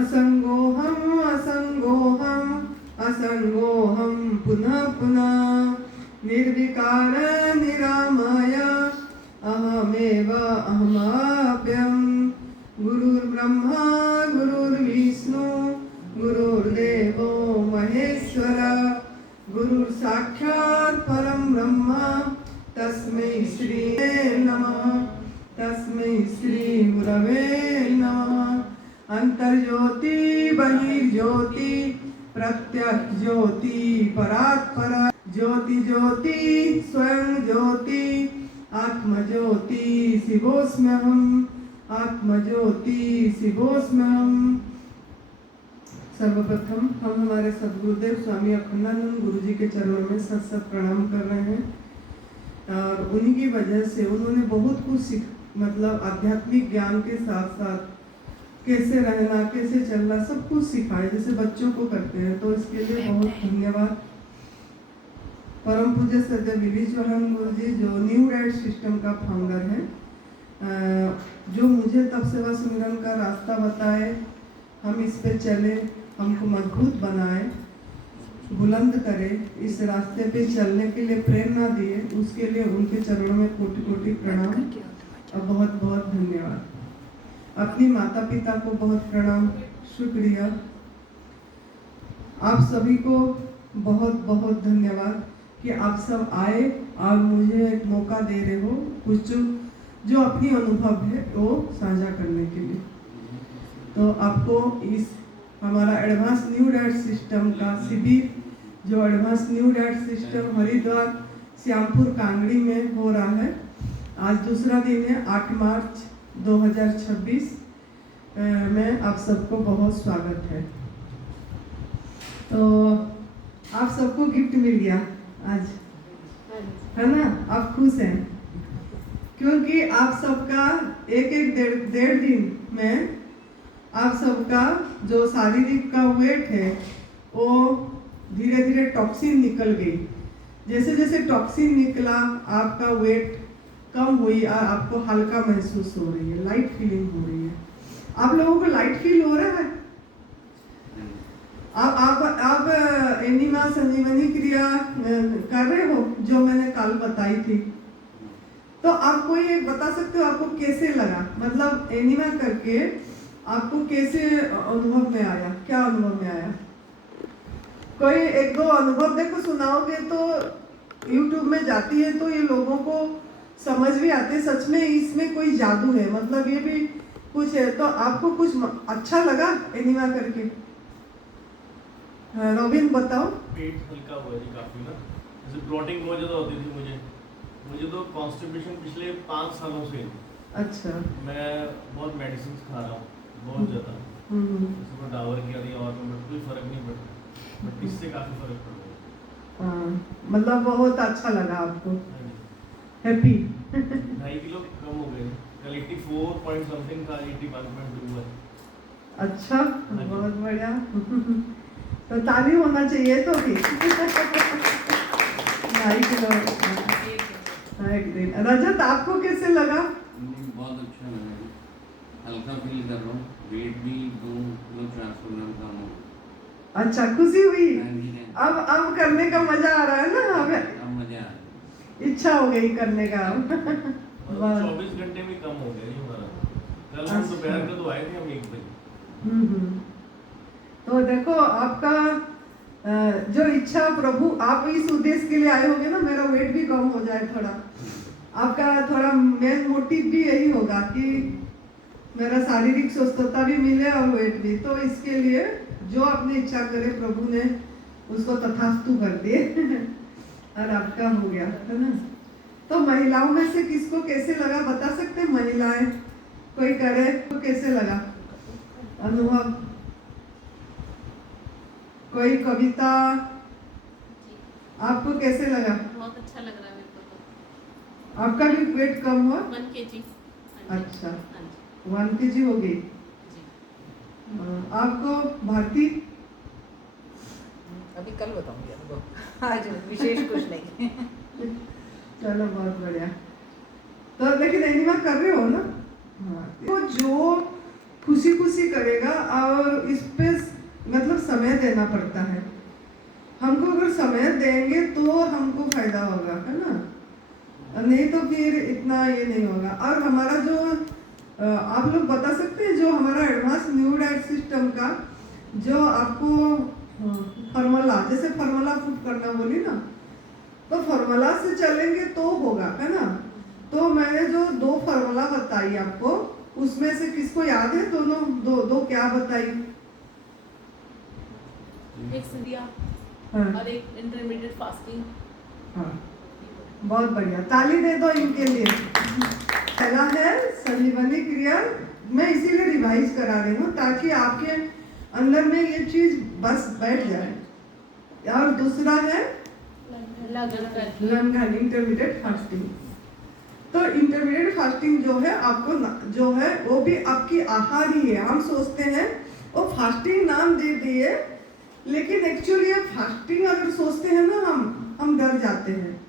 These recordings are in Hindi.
असंगोहम असंगोहम असंगोहम पुनः पुनः निर्विकार निरामय अहमेव अहमाप्यं गुरुर्ब्रह्मा गुरुर्विष्णु गुरुर्देवो महेश्वर गुरुर् साक्षात् परं ब्रह्म तस्मै श्री नमः तस्मै श्री गुरवे नमः अंतर्ज्योति बहिर्ज्योति प्रत्यक्ष ज्योति परात्पर ज्योति ज्योति स्वयं ज्योति आत्मज्योति शिवोऽस्म्यहम् आत्मज्योति शिवोऽस्म्यहम्। सर्वप्रथम हम हमारे सद्गुरुदेव स्वामी अखंडानंद गुरु जी के चरणों में सत सत प्रणाम कर रहे हैं और उन्हीं की वजह से उन्होंने बहुत कुछ मतलब आध्यात्मिक ज्ञान के साथ साथ कैसे रहना कैसे चलना सब कुछ सिखाए जैसे बच्चों को करते हैं, तो इसके लिए बहुत धन्यवाद। परम पूज्य सदैव विविध चौहान गुरु जी जो न्यू राइट सिस्टम का फाउंडर है, जो मुझे तप सेवा सुमिरन का रास्ता बताए, हम इस पे चले, हमको मजबूत बनाए, बुलंद करे, इस रास्ते पे चलने के लिए प्रेरणा दिए, उसके लिए उनके चरणों में कोटि कोटि प्रणाम और बहुत बहुत धन्यवाद। अपनी माता पिता को बहुत प्रणाम, शुक्रिया। आप सभी को बहुत बहुत धन्यवाद कि आप सब आए और मुझे एक मौका दे रहे हो कुछ जो अपनी अनुभव है वो साझा करने के लिए। तो आपको इस हमारा एडवांस न्यू डाइट सिस्टम का शिविर जो advance new diet system Haridwar Shyampur Kangri में हो रहा है, आज दूसरा दिन है 8 मार्च 2026 में आप सबको बहुत स्वागत है। तो आप सबको गिफ्ट मिल गया आज, है ना? आप खुश हैं क्योंकि आप सबका एक डेढ़ दिन में आप सबका जो शारीरिक का वेट है वो धीरे धीरे टॉक्सिन निकल गई। जैसे जैसे टॉक्सिन निकला आपका वेट कम हुई और आपको हल्का महसूस हो रही है, लाइट फीलिंग हो रही है। आप लोगों को लाइट फील हो रहा है? आप एनिमा संजीवनी क्रिया कर रहे हो जो मैंने कल बताई थी, तो आपको ये बता सकते हो आपको कैसे लगा? मतलब एनिमा करके आपको कैसे अनुभव में आया, क्या अनुभव में आया? कोई एक दो अनुभव देखो सुनाओगे तो YouTube में जाती है तो ये लोगों को समझ भी आते सच में इसमें कोई जादू है, मतलब ये भी कुछ है। तो आपको कुछ अच्छा लगा एनिमा करके? रोबिन बताओ। पेट हल्का हुआ है काफी ना, जैसे ब्लोटिंग बहुत ज्यादा होती थी मुझे तो कॉन्स्टिपेशन पिछले 5 सालों से। अच्छा। मैं बहुत मेडिसिन खा रहा हूँ बहुत ज्यादा, जैसे डावर की आदि और कोई फर्क नहीं पड़ता, बट इससे काफी फर्क पड़ रहा है। मतलब बहुत अच्छा लगा आपको? हैप्पी? 2.5 किलो कम हो गए, कल 84 पॉइंट समथिंग था, 81.2 है। अच्छा, बहुत बढ़िया। तो ताली होना चाहिए तो भी। 2.5 किलो एक दिन। रजत आपको कैसे लगा? बहुत अच्छा लगा, हल्का फील कर रहा हूँ, वेट भी 2 किलो 400 ग्राम कम हो। अच्छा, खुशी हुई? अब करने का मजा आ रहा है ना? अब मजा आ रहा है, इच्छा हो गई करने का। 24 घंटे में कम हो गया हमारा। कल हम दोपहर को तो आए थे हम 1 बजे। तो देखो आपका जो इच्छा प्रभु, आप इस उद्देश्य के लिए आए होंगे ना मेरा वेट भी कम हो जाए थोड़ा। आपका थोड़ा मेन मोटिव भी यही होगा कि मेरा शारीरिक स्वस्थता भी मिले और वेट भी। तो इसके लिए जो आपने इच्छा करे प्रभु ने उसको तथास्तु कर दिए और आपका हो गया, है ना? तो महिलाओं में से किसको कैसे लगा बता सकते हैं? महिलाएं कोई करे तो कैसे लगा अनुभव? कोई कविता आपको कैसे लगा? बहुत अच्छा लग रहा है मेरे को तो। आपका भी वेट कम हुआ? 1 kg। अच्छा, 1 kg हो गई। आपको भारती? अभी कल बताऊंगी आपको, आज विशेष कुछ नहीं। चलो बहुत बढ़िया। तो लेकिन एनिमा कर रहे हो ना? हाँ। तो जो खुशी खुशी करेगा और इस पे मतलब समय देना पड़ता है। हमको अगर समय देंगे तो हमको फायदा होगा, है ना, नहीं तो फिर इतना ये नहीं होगा। और हमारा जो आप लोग बता सकते हैं जो हमारा एडवांस न्यू डाइट सिस्टम का जो आपको फॉर्मूला, जैसे फॉर्मूला फूड करना बोली ना, तो फॉर्मूला से चलेंगे तो होगा, है ना। तो मैंने जो 2 फॉर्मूला बताई आपको, उसमें से किसको याद है? दोनों दो क्या बताई? एक सिंधिया हाँ और एक इंटरमीडिएट फास्टिंग। हाँ, बहुत बढ़िया, ताली दे दो इनके लिए। पहला है संजीवनी क्रिया, मैं इसीलिए रिवाइज करा रही हूँ ताकि आपके अंदर में ये चीज बस बैठ जाए। और दूसरा है लंघन, इंटरमीडिएट फास्टिंग। तो इंटरमीडिएट फास्टिंग जो है आपको जो है वो भी आपकी आहार ही है। हम सोचते हैं वो फास्टिंग नाम दे दिए, लेकिन एक्चुअली फास्टिंग अगर सोचते हैं ना हम डर जाते हैं।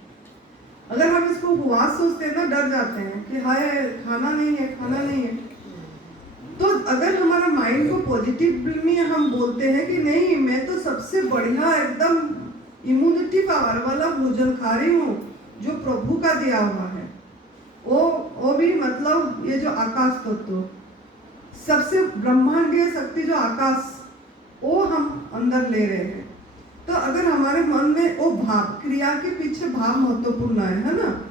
अगर हम इसको उपवास सोचते हैं ना, डर जाते हैं कि हाय खाना नहीं है, खाना नहीं है। तो अगर हमारा माइंड को पॉजिटिव में हम बोलते हैं कि नहीं, मैं तो सबसे बढ़िया एकदम इम्यूनिटी पावर वाला भोजन खा रही हूँ जो प्रभु का दिया हुआ है, वो भी मतलब ये जो आकाश तत्व, सबसे ब्रह्मांडीय शक्ति जो आकाश, वो हम अंदर ले रहे हैं। तो अगर हमारे मन में वो भाव, क्रिया के पीछे भाव महत्वपूर्ण है ना।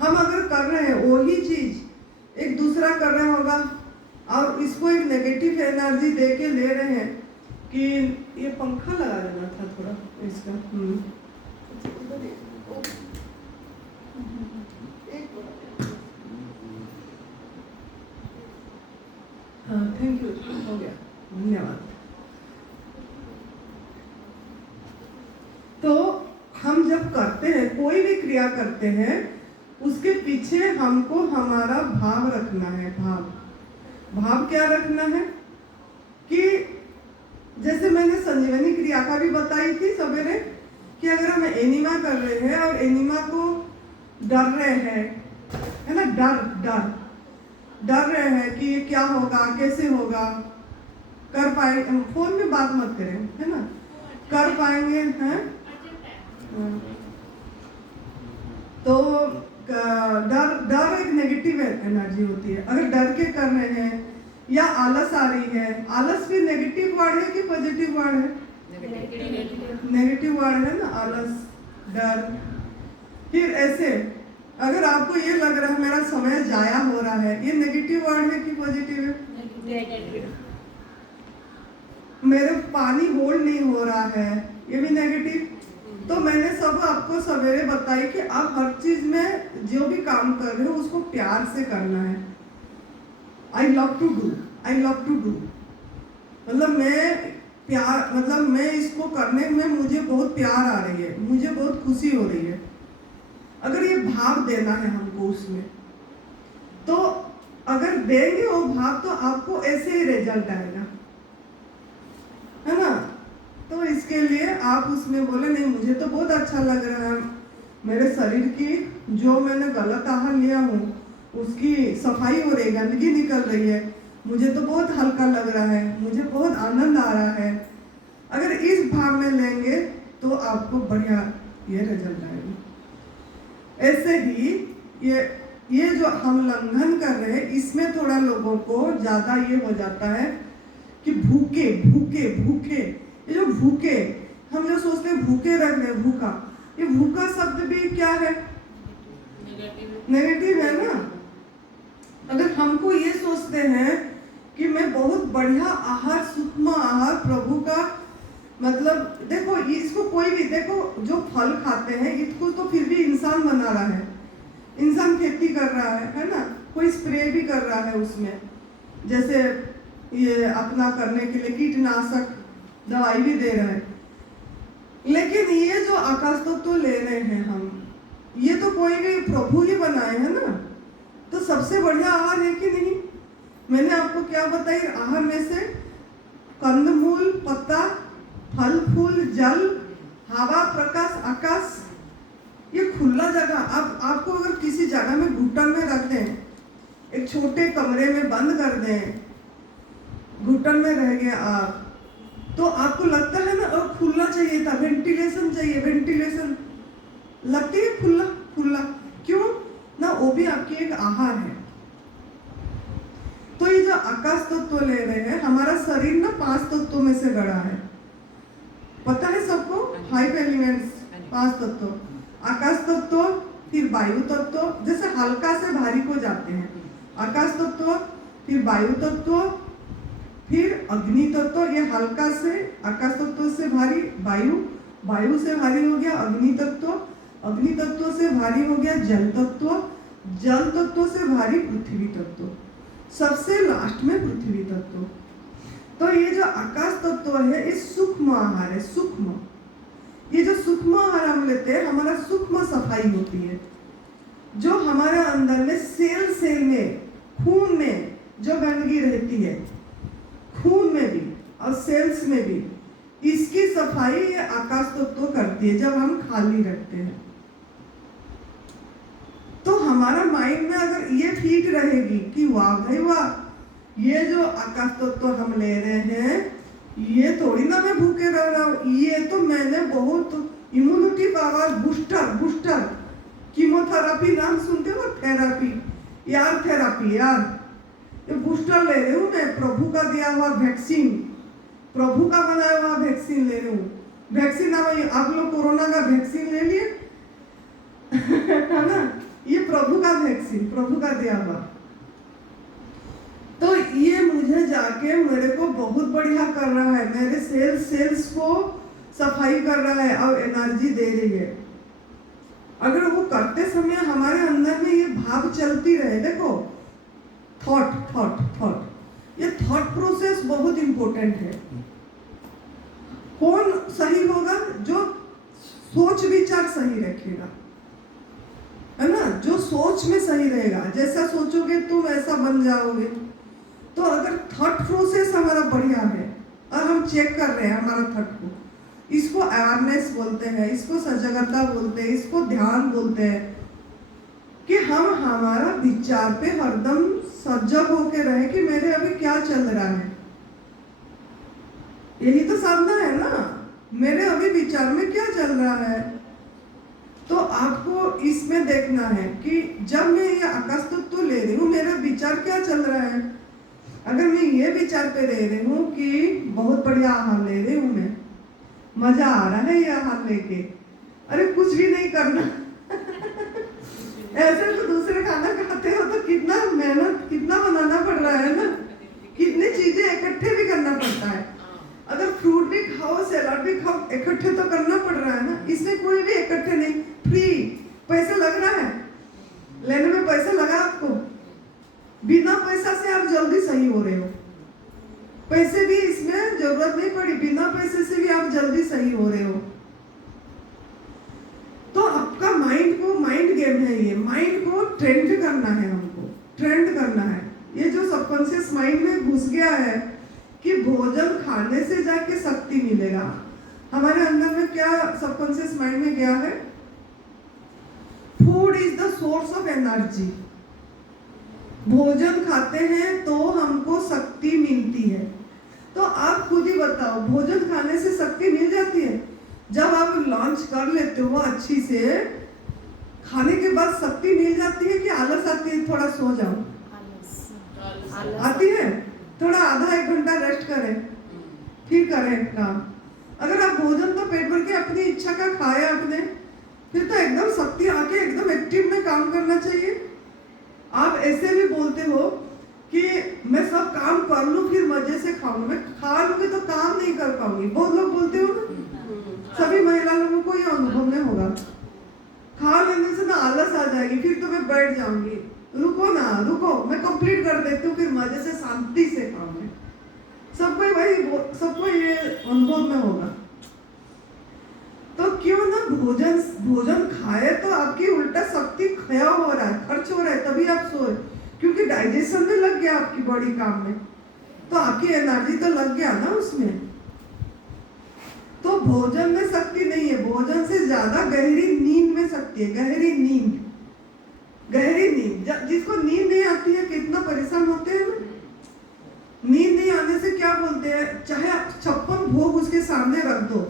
हम अगर कर रहे हैं वही चीज एक दूसरा कर रहा होगा और इसको एक नेगेटिव एनर्जी दे के ले रहे हैं कि ये पंखा लगा देना था थोड़ा इसका। हाँ, थैंक यू, हो गया, धन्यवाद। तो हम जब करते हैं, कोई भी क्रिया करते हैं, उसके पीछे हमको हमारा भाव रखना है। भाव क्या रखना है कि जैसे मैंने संजीवनी क्रिया का भी बताई थी सवेरे कि अगर हम एनिमा कर रहे हैं और एनिमा को डर रहे हैं, है ना, डर रहे हैं कि ये क्या होगा, कैसे होगा, कर पाए, फोन में बात मत करें, है ना, कर पाएंगे, हैं। तो डर एक नेगेटिव एनर्जी होती है। अगर डर के कर रहे हैं या आलस आ रही है, आलस भी नेगेटिव वर्ड है कि पॉजिटिव वर्ड है? नेगेटिव वर्ड है ना, आलस, डर। फिर ऐसे अगर आपको ये लग रहा है मेरा समय जाया हो रहा है, ये नेगेटिव वर्ड है कि पॉजिटिव है? मेरे पानी होल्ड नहीं हो रहा है, ये भी नेगेटिव। तो मैंने सब आपको सवेरे बताई कि आप हर चीज में जो भी काम कर रहे हो उसको प्यार से करना है। आई लव टू डू, मतलब मैं इसको करने में मुझे बहुत प्यार आ रही है, मुझे बहुत खुशी हो रही है। अगर ये भाव देना है हमको उसमें, तो अगर देंगे वो भाव तो आपको ऐसे ही रिजल्ट आएगा, है ना। तो इसके लिए आप उसमें बोले नहीं, मुझे तो बहुत अच्छा लग रहा है, मेरे शरीर की जो मैंने गलत आहार लिया हूँ उसकी सफाई हो रही है, गंदगी निकल रही है, मुझे तो बहुत हल्का लग रहा है, मुझे बहुत आनंद आ रहा है। अगर इस भाव में लेंगे तो आपको बढ़िया ये रिजल्ट आएगा। ऐसे ही ये जो हम लंघन कर रहे हैं, इसमें थोड़ा लोगों को ज़्यादा ये हो जाता है कि भूखे, ये जो भूखे, हम जो सोचते हैं भूखे रह गए, भूखा, ये भूखा शब्द भी क्या है? नेगेटिव है ना। अगर हमको ये सोचते हैं कि मैं बहुत बढ़िया आहार, सूक्ष्म आहार प्रभु का, मतलब देखो इसको कोई भी देखो, जो फल खाते हैं इसको तो फिर भी इंसान बना रहा है, इंसान खेती कर रहा है ना, कोई स्प्रे भी कर रहा है उसमें, जैसे ये अपना करने के लिए कीटनाशक दवाई भी दे रहा है। लेकिन ये जो आकाश तत्व ले रहे हैं हम, ये तो कोई भी प्रभु ही बनाए हैं ना, तो सबसे बढ़िया आहार है कि नहीं? मैंने आपको क्या बताई, आहार में से कंदमूल, पत्ता, फल फूल, जल, हवा, प्रकाश, आकाश, ये खुला जगह। आपको अगर किसी जगह में घुटन में रख दें, एक छोटे कमरे में बंद कर दें, घुटन में रह गए आप, तो आपको लगता है ना और खुलना चाहिए था, वेंटिलेशन चाहिए, वेंटिलेशन लगती है खुला खुला, क्यों ना, वो भी आपकी एक आहार है। तो ये जो आकाश तत्व ले रहे हैं, हमारा शरीर ना 5 तत्वों में से गढ़ा है, पता है सबको, 5 एलिमेंट्स, 5 तत्व, आकाश तत्व, फिर वायु तत्व, जैसे हल्का से भारी को जाते हैं, आकाश तत्व, फिर वायु तत्व, फिर अग्नि तत्व, ये हल्का से आकाश तत्व से भारी वायु, वायु से भारी हो गया अग्नि तत्व, अग्नि तत्व से भारी हो गया जल तत्व, जल तत्व से भारी पृथ्वी तत्व, सबसे लास्ट में पृथ्वी तत्व। तो ये जो आकाश तत्व है, ये सूक्ष्म आहार है, सूक्ष्म। ये जो सूक्ष्म आहार हम लेते हैं, हमारा सूक्ष्म सफाई होती है, जो हमारे अंदर में सेल सेल में, खून में जो गंदगी रहती है, खून में भी और सेल्स में भी, इसकी सफाई ये आकाश तत्व करती है जब हम खाली रखते हैं। तो हमारा माइंड में अगर ये फीट रहेगी कि वाह भाई वाह, ये जो आकाश तत्व हम ले रहे हैं, ये थोड़ी ना मैं भूखे रह रहा हूँ, ये तो मैंने बहुत इम्यूनिटी पावर बूस्टर कीमोथेरेपी नाम सुनते हो, थेरेपी यार, थेरेपी यार, ये बूस्टर ले रही हूँ मैं, प्रभु का दिया हुआ वैक्सीन, प्रभु का बनाया हुआ वैक्सीन ले रही हूँ। वैक्सीन आप लोग कोरोना का वैक्सीन ले लिए है ना, ये प्रभु का वैक्सीन, प्रभु का दिया हुआ। तो ये मुझे जाके मेरे को बहुत बढ़िया कर रहा है, मेरे सेल्स को सफाई कर रहा है और एनर्जी दे रही है। अगर वो करते समय हमारे अंदर में ये भाव चलती रहे, देखो थॉट, ये थॉट प्रोसेस बहुत इंपॉर्टेंट है। कौन सही होगा? जो सोच विचार सही रखेगा, है ना, जो सोच में सही रहेगा, जैसा सोचोगे तुम ऐसा बन जाओगे। तो अगर थॉट प्रोसेस हमारा बढ़िया है और हम चेक कर रहे हैं हमारा थॉट को, इसको अवेयरनेस बोलते हैं, इसको सजगता बोलते हैं, इसको ध्यान बोलते हैं, कि हम हमारा विचार पे हरदम सजग होके रहे कि मेरे अभी क्या चल रहा है। यही तो साधना है ना, मेरे अभी विचार में क्या चल रहा है। तो आपको इसमें देखना है कि जब मैं ये आकाश तत्व ले रही हूँ, मेरा विचार क्या चल रहा है। अगर मैं ये विचार पे रह रही हूँ कि बहुत बढ़िया आहार ले रही हूँ मैं, मजा आ रहा है ये आहार लेके, अरे कुछ भी नहीं करना ऐसे तो दूसरे खाना खाते हो तो कितना मेहनत, कितना बनाना पड़ रहा है ना, कितनी चीजें इकट्ठे भी करना पड़ता है। अगर फ्रूट भी खाओ, सैलाड भी खाओ, इकट्ठे तो करना पड़ रहा है ना। इसमें कोई भी इकट्ठे नहीं, फ्री, पैसा लग रहा है, लेने में पैसा लगा आपको, बिना पैसा से आप जल्दी सही हो रहे हो, पैसे भी इसमें जरूरत नहीं पड़ी, बिना पैसे से भी आप जल्दी सही हो रहे हो। तो आपका माइंड गेम है, ये माइंड को ट्रेंड करना है, हमको ट्रेंड करना है। ये जो सबकॉन्शियस माइंड में घुस गया है कि भोजन खाने से जाके शक्ति मिलेगा, हमारे अंदर में क्या सबकॉन्शियस माइंड में गया है, food is the source of energy, भोजन खाते हैं तो हमको शक्ति मिलती है। तो आप खुद ही बताओ, भोजन खाने से शक्ति मिल जाती है? जब आप लंच कर लेते हो अच्छी से, खाने के बाद शक्ति मिल जाती है कि आलस आती है, थोड़ा सो जाओ, आती है, थोड़ा आधा एक घंटा रेस्ट करें फिर करें काम। अगर आप भोजन तो पेट भर के अपनी इच्छा का खाए आपने, फिर तो एकदम शक्ति आके एकदम एक्टिव में काम करना चाहिए। आप ऐसे भी बोलते हो कि मैं सब काम कर लूं फिर मजे से खाऊं, मैं खा लूंगी तो काम नहीं कर पाऊंगी, बहुत लोग बोलते हो ना, सभी महिला लोगों को ये अनुभव में होगा, खा लेने से ना आलस आ जाएगी, फिर तो मैं बैठ जाऊंगी, रुको ना, रुको मैं कंप्लीट कर देती हूँ, फिर मजे से शांति से खाऊंगी। सबको ये अनुभव में होगा। तो क्यों ना भोजन खाए तो आपकी उल्टा शक्ति क्षय हो रहा है, खर्च हो रहा है, तभी आप सोए, क्योंकि डाइजेशन में लग गया आपकी बॉडी काम में, तो आपकी एनर्जी तो लग गया ना उसमें। तो भोजन में शक्ति नहीं है, भोजन से ज्यादा गहरी नींद में शक्ति है, गहरी नींद। जिसको नींद नहीं आती है कितना परेशान होते हैं ना। नींद नहीं आने से क्या बोलते हैं, चाहे आप 56 भोग उसके सामने रख दो,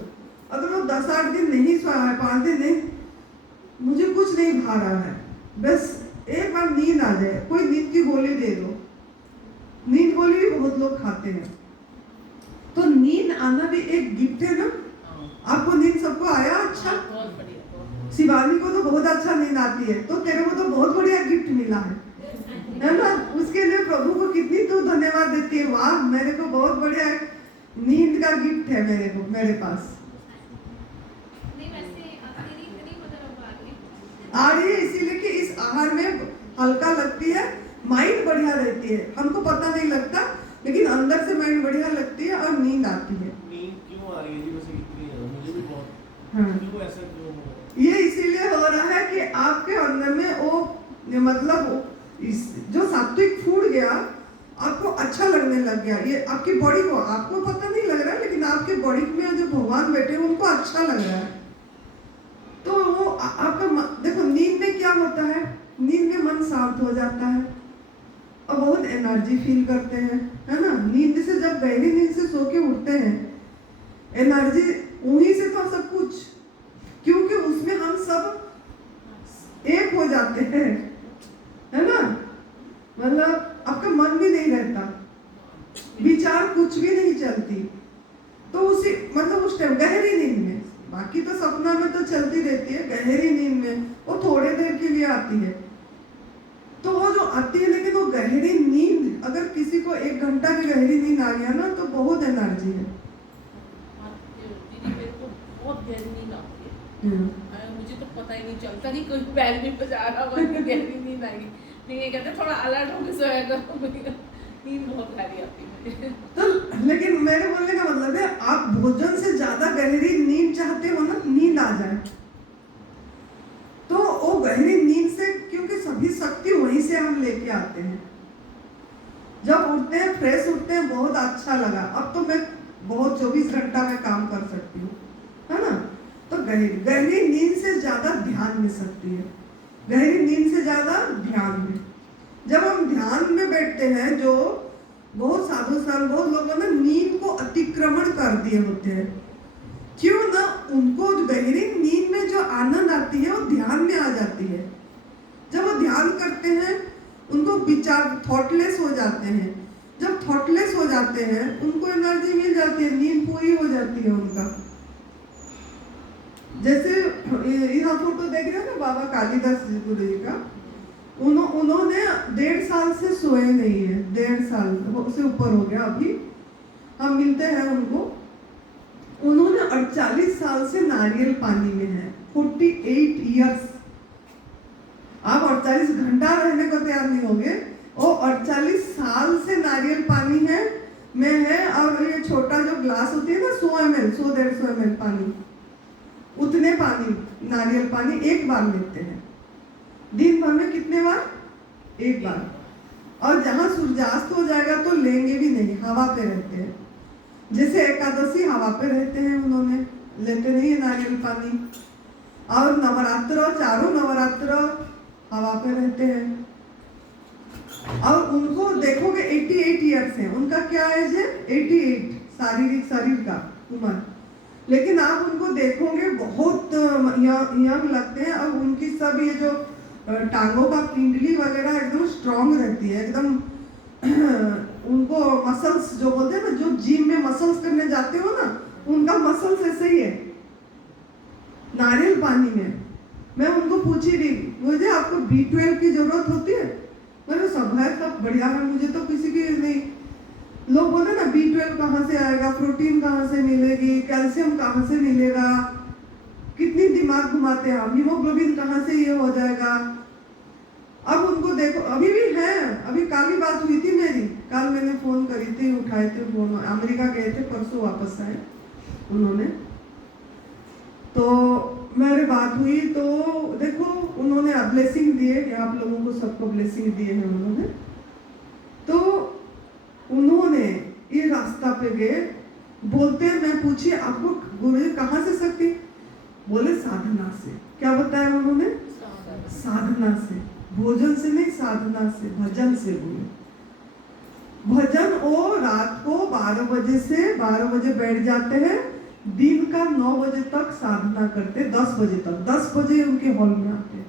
अगर वो 10-8 दिन नहीं सोया है, 5 दिन नहीं, मुझे कुछ नहीं भा रहा है, बस एक बार नींद आ जाए, कोई नींद की गोली दे दो। नींद गोली भी बहुत लोग खाते हैं। तो नींद आना भी एक गिफ्ट है ना। आपको नींद सबको आया अच्छा? बहुत बढ़िया। शिवानी को तो बहुत अच्छा नींद आती है, तो तेरे को तो बहुत बढ़िया गिफ्ट मिला है ना। उसके लिए प्रभु को कितनी तू धन्यवाद देती है, वाह मेरे को बहुत बढ़िया नींद का गिफ्ट है मेरे पास। नहीं वैसे आपकी नींद नहीं मतलब आ रही है इसीलिए कि इस आहार में हल्का लगती है, माइंड बढ़िया रहती है, हमको पता नहीं लगता लेकिन अंदर से माइंड बढ़िया लगती है और नींद आती है। नींद क्यों आ रही है जी वैसे इतनी है, मुझे भी बहुत हाँ। क्यों ऐसा क्यों हो रहा है? ये इसीलिए हो रहा है कि आपके अंदर में वो मतलब जो सात्विक फूड गया, आपको अच्छा लगने लग गया। ये आपकी बॉडी को, आपको पता नहीं लग रहा है लेकिन आपके बॉडी में जो भगवान बैठे हैं उनको अच्छा लग रहा है। तो वो आपका देखो नींद में क्या होता है, नींद में मन शांत हो जाता है और बहुत एनर्जी फील करते हैं, है ना। नींद से जब गहरी नींद से सो के उठते हैं, एनर्जी वहीं से तो सब कुछ, क्योंकि उसमें हम सब एक हो जाते हैं, है ना। मतलब आपका मन भी नहीं रहता, विचार कुछ भी नहीं चलती। तो उसी मतलब उस टाइम गहरी नींद में, बाकी तो सपना में तो चलती रहती है, गहरी नींद में वो थोड़े देर के लिए आती है। तो वो जो आती है, लेकिन वो गहरी नींद, अगर किसी को 1 घंटा की गहरी नींद आ गया ना तो बहुत एनर्जी है। दीदी मेरे को बहुत गहरी नींद आती है, मुझे तो पता ही नहीं चलता कि कोई बैल भी बजा रहा हुआ कि गहरी नींद आएगी। लेकिन ये कहते हैं थोड़ा अलर्ट होकर सोया करो, नींद बहुत गहरी आती है। तो लेकिन मेरे बोलने का मतलब है, आप भोजन से ज्यादा गहरी नींद चाहते हो ना, नींद आ जाए तो वो गहरी नींद से, क्योंकि सभी शक्ति वहीं से हम लेके आते हैं। जब उठते हैं फ्रेश उठते हैं, बहुत अच्छा लगा, अब तो मैं बहुत 24 घंटा में काम कर सकती हूँ, है ना। तो गहरी नींद से ज्यादा ध्यान मिल सकती है, गहरी नींद से ज्यादा ध्यान में। जब हम ध्यान में बैठते हैं, जो बहुत साधु संत, बहुत लोगों ने नींद को अतिक्रमण कर दिए होते हैं, क्यों ना, उनको गहरी नींद में जो आनंद आती है वो ध्यान में आ जाती है। जब वो ध्यान करते हैं, उनको विचार थॉटलेस हो जाते हैं। जब थॉटलेस हो जाते हैं, उनको एनर्जी मिल जाती है, नींद पूरी हो जाती है उनका। जैसे यहाँ फोटो देख रहे हो ना बाबा कालिदास गुरु जी का, उन्होंने 1.5 साल से सोए नहीं है, 1.5 साल से ऊपर हो गया। अभी हम मिलते हैं उनको, उन्होंने 48 साल से नारियल पानी में है, 48 इयर्स। आप 48 घंटा रहने को तैयार नहीं होगे, वो 48 साल से नारियल पानी है में है। और ये छोटा जो ग्लास होती है ना, 100 ml, 100-150 ml पानी, उतने पानी, नारियल पानी एक बार लेते हैं। दिन भर में कितने बार? एक बार। और जहाँ सूर्यास्त हो जाएगा तो लेंगे भी नहीं, हवा पे रहते हैं। जैसे एकादशी हवा पे रहते हैं, उन्होंने लेते नहीं है नारियल पानी। और नवरात्र, 4 नवरात्र हवा पे रहते हैं। और उनको देखोगे 88 ईयर्स है, उनका क्या एज है? 88 शारीरिक शरीर का उम्र। लेकिन आप उनको देखोगे बहुत यंग लगते हैं। और उनकी सब ये जो टांगों का पिंडली वगैरह एकदम स्ट्रांग रहती है, एकदम उनको मसल्स जो बोलते हैं ना, जो जिम में मसल्स करने जाते हो ना, उनका मसल्स ऐसे ही है नारियल पानी में। मैं उनको पूछी भी, मुझे आपको B12 की जरूरत होती है? मैंने सब है, सब बढ़िया है, मुझे तो किसी की नहीं। लोग बोले ना B12 कहाँ से आएगा, प्रोटीन कहाँ से मिलेगी, कैल्शियम कहाँ से मिलेगा, कितनी दिमाग घुमाते हैं हम, हीमोग्लोबिन कहाँ से ये हो जाएगा। अब उनको देखो, अभी भी है। अभी कल ही बात हुई थी मेरी, कल मैंने फोन करी थी, उठाए थे फोन, अमेरिका गए थे, परसों वापस आए उन्होंने। तो मेरी बात हुई तो देखो, उन्होंने ब्लेसिंग दिए, आप लोगों को सबको ब्लेसिंग दिए हैं उन्होंने। तो उन्होंने ये रास्ता पे गए, बोलते हैं, मैं पूछी आपको गुरु कहाँ से शक्ति? बोले साधना से। क्या बताया उन्होंने? साधना से, भोजन से नहीं, साधना से, भजन से बोले। भजन वो रात को 12 बजे बैठ जाते हैं, दिन का 9 बजे तक साधना करते, 10 बजे तक, 10 बजे उनके हॉल में आते हैं।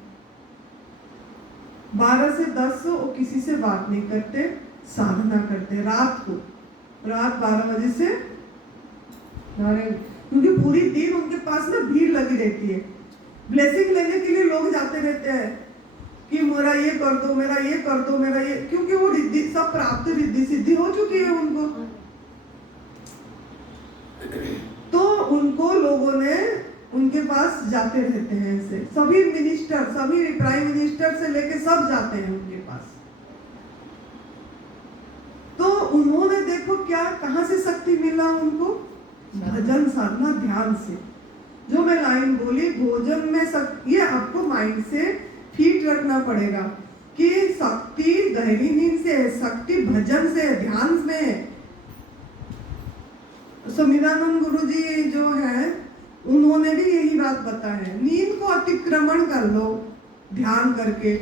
12 से 10 वो किसी से बात नहीं करते, साधना करते रात 12 बजे से, क्योंकि पूरी दिन उनके पास ना भीड़ लगी रहती है। ब्लेसिंग लेने के लिए लोग जाते रहते हैं कि मेरा ये कर दो, मेरा ये कर दो, मेरा ये, क्योंकि वो रिद्धि सब प्राप्त, रिद्धि सिद्धि हो चुकी है उनको। तो उनको लोगों ने उनके पास जाते रहते हैं ऐसे, सभी मिनिस्टर, सभी प्राइम मिनिस्टर से लेके सब जाते हैं उनके पास। तो उन्होंने देखो क्या, कहां से शक्ति मिला उनको, भजन साधना ध्यान से। जो मैं लाइन बोली भोजन में ये आपको माइंड से फिट रखना पड़ेगा कि शक्ति गहरी नींद से है, शक्ति भजन से है, ध्यान में है। समीरानंद गुरुजी जो है उन्होंने भी यही बात बताया है, नींद को अतिक्रमण कर लो ध्यान करके।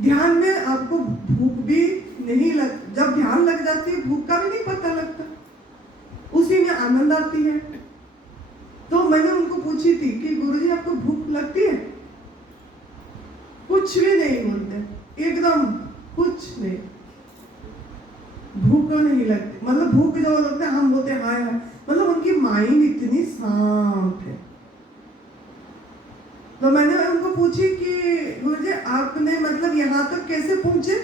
ध्यान में आपको भूख भी नहीं जब ध्यान लग जाती है भूख का भी नहीं पता लगता, उसी में आनंद आती है। तो मैंने उनको पूछी थी कि गुरुजी आपको भूख लगती है? कुछ भी नहीं बोलते, एकदम कुछ नहीं, भूख नहीं लगती। मतलब भूख जो लगता है हम बोलते हाय हाय, मतलब उनकी माइंड इतनी शांत है। तो मैंने उनको पूछी कि गुरुजी आपने मतलब यहाँ तक कैसे पहुंचे,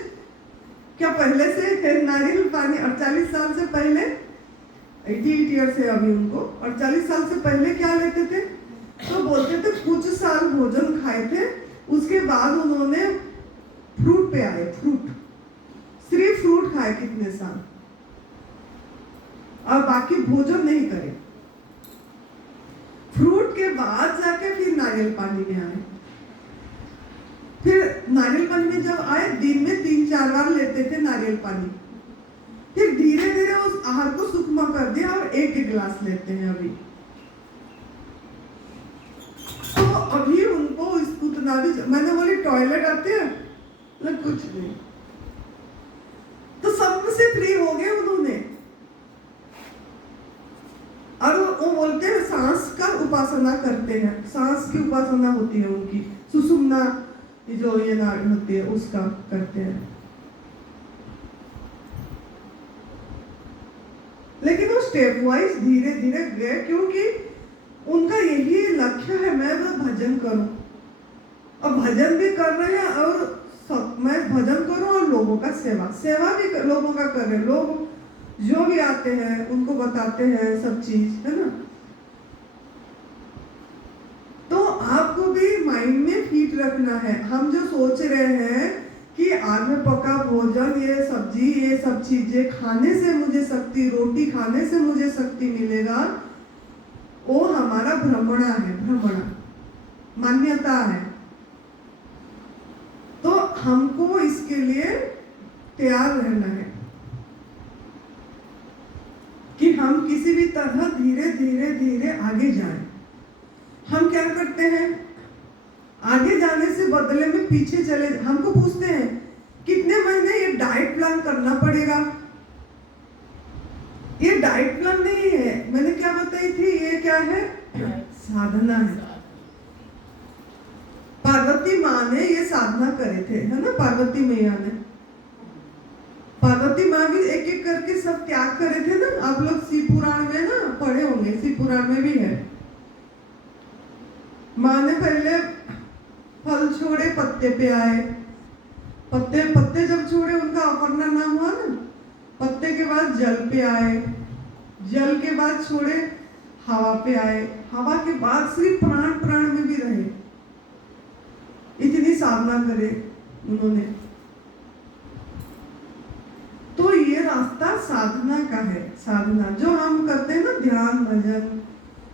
क्या पहले से नारियल पानी 48 साल से पहले, 88 ईयर से अभी उनको, 48 साल से पहले क्या लेते थे? तो बोलते थे कुछ साल भोजन खाए थे, उसके बाद उन्होंने फ्रूट पे आए, फ्रूट, सिर्फ फ्रूट खाए कितने साल, और बाकी भोजन नहीं करे। फ्रूट के बाद जाके फिर नारियल पानी में आए। फिर नारियल पानी में जब आए, दिन में 3-4 बार लेते थे नारियल पानी। फिर धीरे धीरे उस आहार को सूक्ष्म कर दिया और 1 गिलास लेते हैं अभी। तो अभी उनको उतना भी, मैंने बोली टॉयलेट आते हैं ना, कुछ नहीं, तो सबसे फ्री हो गए उन्होंने। और वो बोलते हैं सांस का उपासना करते हैं, सांस की उपासना होती है उनकी, सुषुम्ना जो ये नाड़ी होती है उसका करते हैं। लेकिन वो स्टेप वाइज धीरे धीरे गए, क्योंकि उनका यही लक्ष्य है मैं तो भजन करूं, और भजन भी कर रहे हैं, और मैं भजन करूं और लोगों का सेवा भी लोगों का कर रहे हैं। लोग जो भी आते हैं उनको बताते हैं सब चीज, है ना। तो आपको भी माइंड में फिट रखना है। हम जो सोच रहे हैं कि आग में पका भोजन, ये सब्जी, ये सब चीजें खाने से मुझे शक्ति, रोटी खाने से मुझे शक्ति मिलेगा, वो हमारा भ्रमणा है, भ्रमणा मान्यता है। तो हमको इसके लिए तैयार रहना है कि हम किसी भी तरह धीरे धीरे धीरे आगे जाएं। हम क्या करते हैं, आगे जाने से बदले में पीछे चले। हमको पूछते हैं कितने महीने ये डाइट प्लान करना पड़ेगा। ये डाइट प्लान नहीं है, मैंने क्या बताई थी, ये क्या है, साधना है। पार्वती माँ ने ये साधना करे थे, है ना, पार्वती मैया ने। पार्वती माँ भी एक एक करके सब त्याग करे थे ना। आप लोग शिव पुराण में ना पढ़े होंगे, शिव पुराण में भी है। माँ ने पहले फल छोड़े, पत्ते पे आए, पत्ते जब छोड़े उनका अपर्णा नाम हुआ ना। पत्ते के बाद जल पे आए, जल के बाद छोड़े हवा पे आए, हवा के बाद सिर्फ प्राण में भी रहे। इतनी साधना करे उन्होंने। तो ये रास्ता साधना का है। साधना जो हम करते हैं ना, ध्यान, भजन,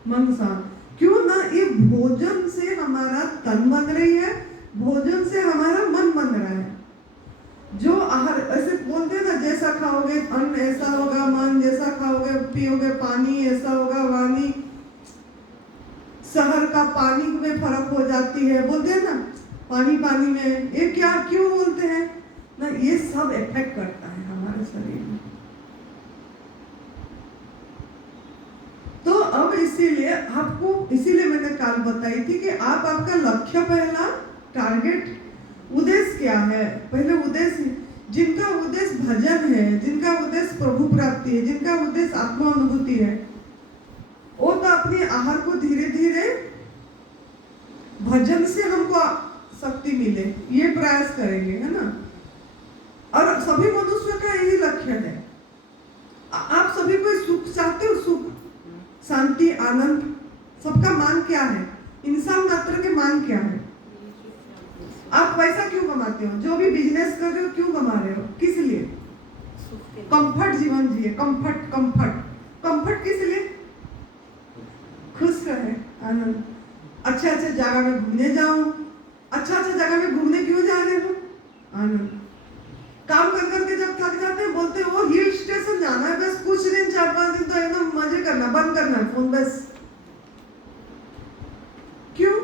मन शांत, क्यों ना ये भोजन से हमारा तन बन रही है, भोजन से हमारा मन बन रहा है। जो आहार ऐसे बोलते हैं ना, जैसा खाओगे अन्न ऐसा होगा मन, जैसा खाओगे पियोगे पानी ऐसा होगा वाणी। शहर का पानी में फर्क हो जाती है, बोलते हैं ना पानी में। ये क्या क्यों बोलते हैं ना, ये सब इफेक्ट करता है हमारे शरीर में। अब इसीलिए मैंने कल बताई थी कि आपका लक्ष्य पहला टारगेट उद्देश्य क्या है। पहले उद्देश्य, जिनका उद्देश्य भजन है, जिनका उद्देश्य प्रभु प्राप्ति है, जिनका उद्देश्य आत्मा अनुभूति है, वो तो अपने आहार को धीरे धीरे भजन से हमको शक्ति मिले ये प्रयास करेंगे, है ना। और सभी मनुष्य का यही लक्ष्य है। आप सभी को सुख चाहते हो, सुख, शांति, आनंद, सबका मांग क्या है? इंसान मात्र के मांग क्या है? आप पैसा क्यों कमाते हो? जो भी बिजनेस कर रहे हो क्यों कमा रहे हो? किस लिए? कंफर्ट जीवन जिए, कंफर्ट कंफर्ट कंफर्ट किस लिए? खुश रहे, आनंद, अच्छे अच्छे जगह में घूमने जाओ। अच्छा जगह में घूमने क्यों जा रहे हो? आनंद। काम कर करके जब थक जाते हैं बोलते हैं वो हिल स्टेशन जाना है, बस कुछ दिन 4-5 दिन तो एकदम मजे करना, बंद करना है फोन बस। क्यों?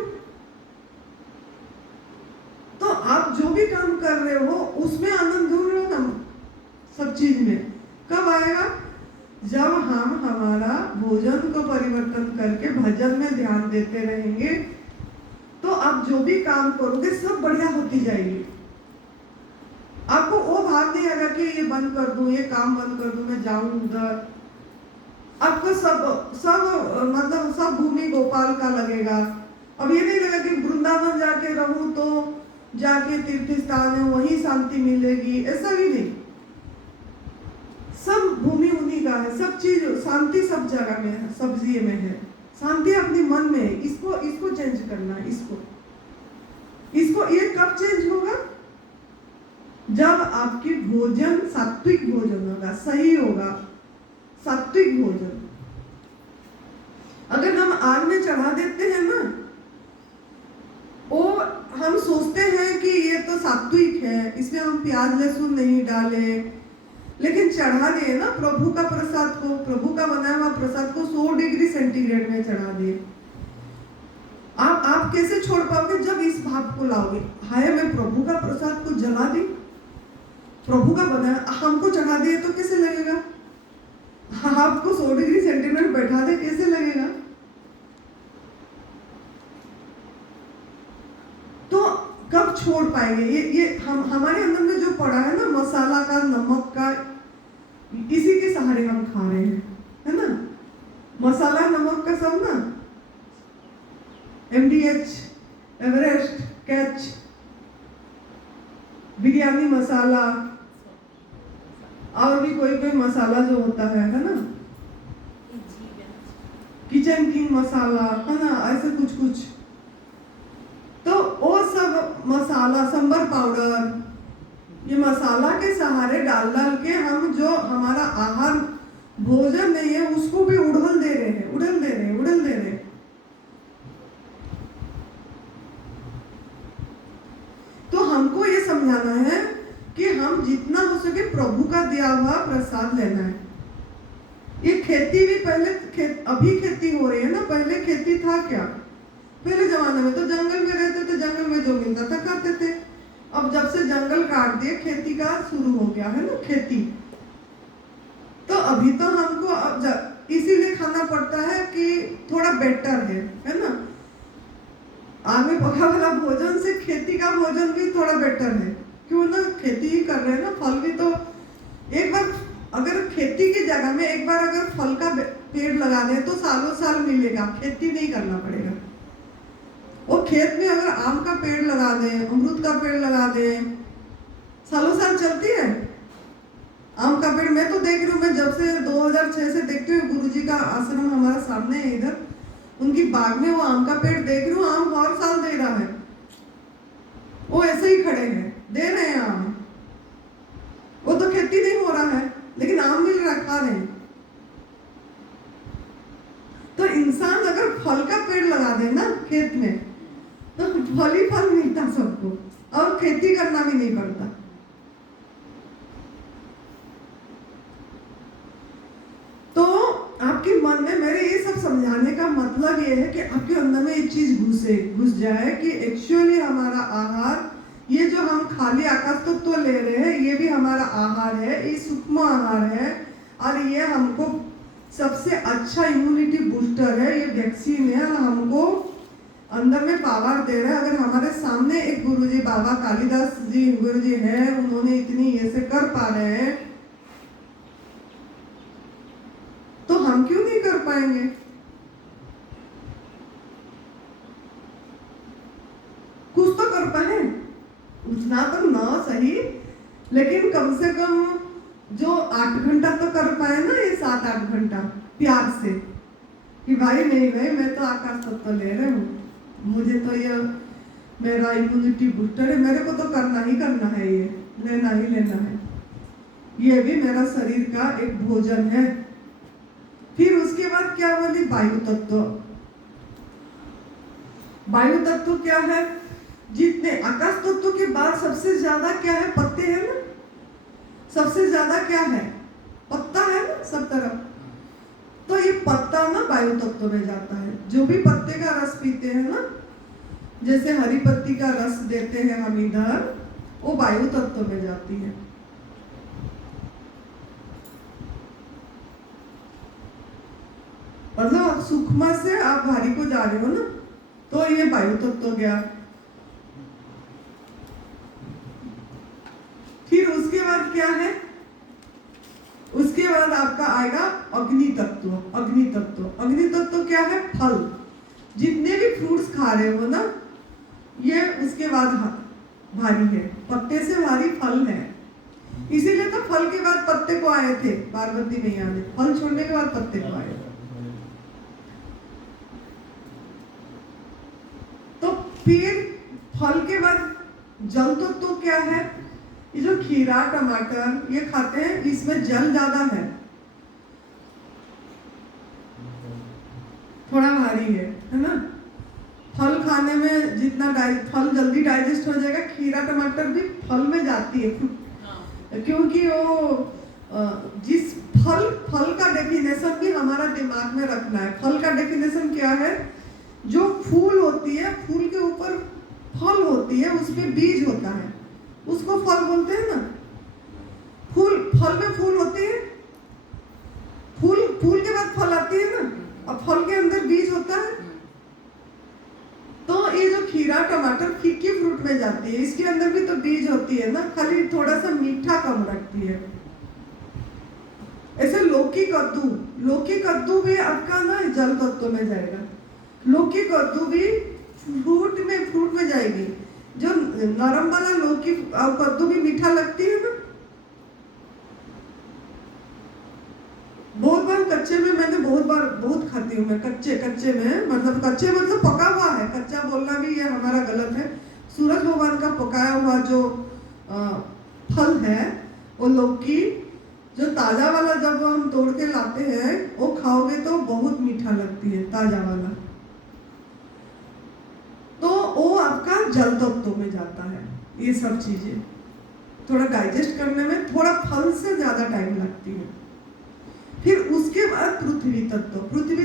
तो आप जो भी काम कर रहे हो उसमें आनंद ढूंढ लो ना, सब चीज में। कब आएगा? जब हम हमारा भोजन को परिवर्तन करके भजन में ध्यान देते रहेंगे तो आप जो भी काम करोगे सब बढ़िया होती जाएगी। आपको वो भाव नहीं आएगा कि ये बंद कर दूं, ये काम बंद कर दूं, मैं जाऊं उधर। आपको सब मतलब सब भूमि गोपाल का लगेगा। अब ये नहीं लगेगा कि वृंदावन जाके रहूं तो जाके तीर्थ स्थान है वहीं शांति मिलेगी, ऐसा भी नहीं। सब भूमि उन्हीं का है, सब चीज शांति सब जगह में है, सब्जी में है। शांति अपने मन में है। इसको चेंज करना है। इसको ये कब चेंज होगा? जब आपकी भोजन सात्विक भोजन होगा, सही होगा, सात्विक भोजन। अगर हम आग में चढ़ा देते हैं ना, वो हम सोचते हैं कि ये तो सात्विक है, इसमें हम प्याज लहसुन नहीं डाले, लेकिन चढ़ा दिए ना प्रभु का प्रसाद को, प्रभु का बनाया हुआ प्रसाद को 100 डिग्री सेंटीग्रेड में चढ़ा दिए। आप कैसे छोड़ पाओगे? जब इस भाव को लाओगे, हाय मैं प्रभु का प्रसाद को जला दी, प्रभु का बनाया हमको चढ़ा दिए तो कैसे लगेगा? आपको 100 डिग्री सेंटीग्रेड बैठा दे कैसे लगेगा? तो कब छोड़ पाएंगे? ये हमारे अंदर में जो पड़ा है ना, मसाला का, नमक का, इसी के सहारे हम खा रहे हैं, है ना। मसाला नमक का सब ना, MDH, एवरेस्ट, कैच, बिरयानी मसाला और भी कोई मसाला जो होता है ना, किचन किंग मसाला, है ना, ऐसे कुछ। तो वो सब मसाला, सांभर पाउडर, ये मसाला के सहारे डाल के हम जो हमारा आहार भोजन नहीं है उसको भी उड़ल दे रहे हैं। तो हमको ये समझाना है कि हम जितना हो सके प्रभु का दिया हुआ प्रसाद लेना है। ये खेती भी पहले अभी खेती हो रही है ना, पहले खेती था क्या? पहले जमाने में तो जंगल में रहते थे, जंगल में जो मिलता था करते थे। अब जब से जंगल काट दिए खेती का शुरू हो गया है ना, खेती। तो अभी तो हमको इसीलिए खाना पड़ता है कि थोड़ा बेटर है ना। आग में पका वाला भोजन से खेती का भोजन भी थोड़ा बेटर है। क्यों ना, खेती ही कर रहे हैं ना, फल भी तो एक बार अगर खेती की जगह में एक बार अगर फल का पेड़ लगा दें तो सालों साल मिलेगा, खेती नहीं करना पड़ेगा। वो खेत में अगर आम का पेड़ लगा दें, अमरूद का पेड़ लगा दें, सालों साल चलती है। आम का पेड़ मैं तो देख रही हूँ, मैं जब से 2006 से देखती हूँ, गुरुजी का आश्रम हमारा सामने है इधर, उनकी बाग में वो आम का पेड़ देख रही हूँ, आम हर साल दे रहा है। वो ऐसे ही खड़े हैं, दे रहे हैं आम। वो तो खेती नहीं हो रहा है लेकिन आम मिल रहा, खा रहे हैं। तो इंसान अगर फल का पेड़ लगा दे ना खेत में तो फल ही फल मिलता सबको, और खेती करना भी नहीं पड़ता। तो आपके मन में मेरे ये सब समझाने का मतलब ये है कि आपके अंदर में एक चीज घुस जाए कि एक्चुअली हमारा आहार, ये जो हम खाली आकाश तत्व ले रहे हैं, ये भी हमारा आहार है, ये सूक्ष्म आहार है, और ये हमको सबसे अच्छा इम्यूनिटी बूस्टर है ये वैक्सीन है, और हमको अंदर में पावर दे रहा है। अगर हमारे सामने एक गुरुजी बाबा कालिदास जी गुरुजी है, उन्होंने इतनी ये से कर पा रहे हैं, तो हम क्यों नहीं कर पाएंगे? कुछ तो कर पाए, उतना तो ना सही, लेकिन कम से कम जो 8 घंटा तो कर पाए ना, ये 7-8 घंटा प्यार से कि भाई नहीं भाई मैं तो आकाश तत्व ले रहे हूँ, मुझे तो ये मेरा इम्यूनिटी बूस्टर है, मेरे को तो करना ही करना है, ये लेना ही लेना है, ये भी मेरा शरीर का एक भोजन है। फिर उसके बाद क्या बोली? वायु तत्व। वायु तत्व क्या है? जितने आकाश तत्व के बाद सबसे ज्यादा क्या है? पत्ते हैं ना, सबसे ज्यादा क्या है? पत्ता है ना सब तरफ। तो ये पत्ता ना वायु तत्व में जाता है। जो भी पत्ते का रस पीते हैं ना, जैसे हरी पत्ती का रस देते हैं हम इधर, वो वायु तत्व में जाती है। मतलब आप सूक्ष्म से आप भारी को जा रहे हो ना, तो ये वायु तत्व गया। फिर उसके बाद क्या है? उसके बाद आपका आएगा अग्नि तत्व। अग्नि तत्व, अग्नि तत्व क्या है? फल। जितने भी फ्रूट्स खा रहे हो ना, ये उसके बाद भारी है, पत्ते से भारी फल है। इसीलिए तो फल के बाद पत्ते को आए थे पार्वती मैया ने, फल छोड़ने के बाद पत्ते को आए। तो फिर फल के बाद जल तत्व क्या है? ये जो खीरा टमाटर ये खाते हैं, इसमें जल ज्यादा है, थोड़ा भारी है ना। फल खाने में जितना फल जल्दी डाइजेस्ट हो जाएगा, खीरा टमाटर भी फल में जाती है, क्योंकि वो जिस फल का डेफिनेशन भी हमारा दिमाग में रखना है। फल का डेफिनेशन क्या है? जो फूल होती है, फूल के ऊपर फल होती है, उसमें बीज होता है, उसको फल बोलते हैं ना। फल में फूल होती है, फूल के बाद फल आती है ना, और फल के अंदर बीज होता है। तो ये जो खीरा टमाटर फीकी फ्रूट में जाती है, इसके अंदर भी तो बीज होती है ना, खाली थोड़ा सा मीठा कम रखती है। ऐसे लौकी कद्दू भी आपका ना जल तत्व में जाएगा। लौकी कद्दू भी फ्रूट में जाएगी। जो नरम वाला लौकी और कद्दू भी मीठा लगती है ना। बहुत बार कच्चे में, मैंने बहुत खाती हूँ मैं कच्चे में, मतलब पका हुआ है, कच्चा बोलना भी ये हमारा गलत है। सूरज भगवान का पकाया हुआ जो फल है, वो लौकी जो ताजा वाला जब हम तोड़ के लाते हैं, वो खाओगे तो बहुत मीठा लगती है, ताजा वाला। तो वो आपका जल तत्व में जाता है। ये सब चीजें थोड़ा डाइजेस्ट करने में थोड़ा फल से ज्यादा टाइम लगती है। फिर उसके बाद पृथ्वी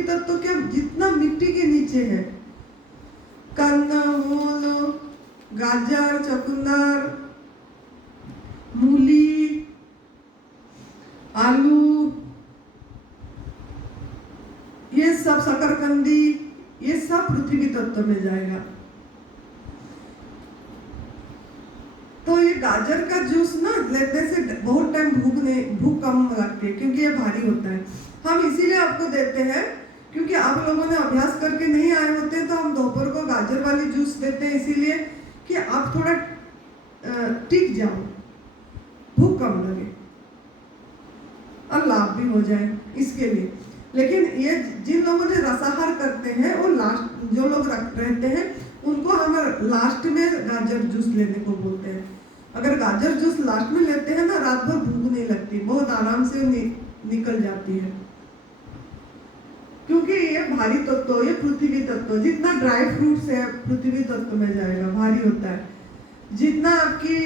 तत्व क्या? जितना मिट्टी के नीचे है, कंदमूल, गाजर, चुकंदर, मूली, आलू, ये सब, शकरकंदी, ये सब पृथ्वी तत्व में जाएगा। तो ये गाजर का जूस ना लेने से बहुत टाइम भूख कम लगती है, क्योंकि ये भारी होता है। हम इसीलिए आपको देते हैं, क्योंकि आप लोगों ने अभ्यास करके नहीं आए होते, तो हम दोपहर को गाजर वाली जूस देते हैं, इसीलिए कि आप थोड़ा टिक जाओ, भूख कम लगे और लाभ भी हो जाए इसके लिए। लेकिन ये जिन लोगों ने रसाहार करते हैं, वो लास्ट जो लोग रहते हैं, उनको हम लास्ट में गाजर जूस लेने को बोलते हैं। अगर गाजर जूस लास्ट में लेते हैं ना, रात भर भूख नहीं लगती, बहुत आराम से निकल जाती है, क्योंकि ये भारी तत्व, ये पृथ्वी तत्व, जितना ड्राई फ्रूट्स है पृथ्वी तत्व में जाएगा, भारी होता है। जितना आपकी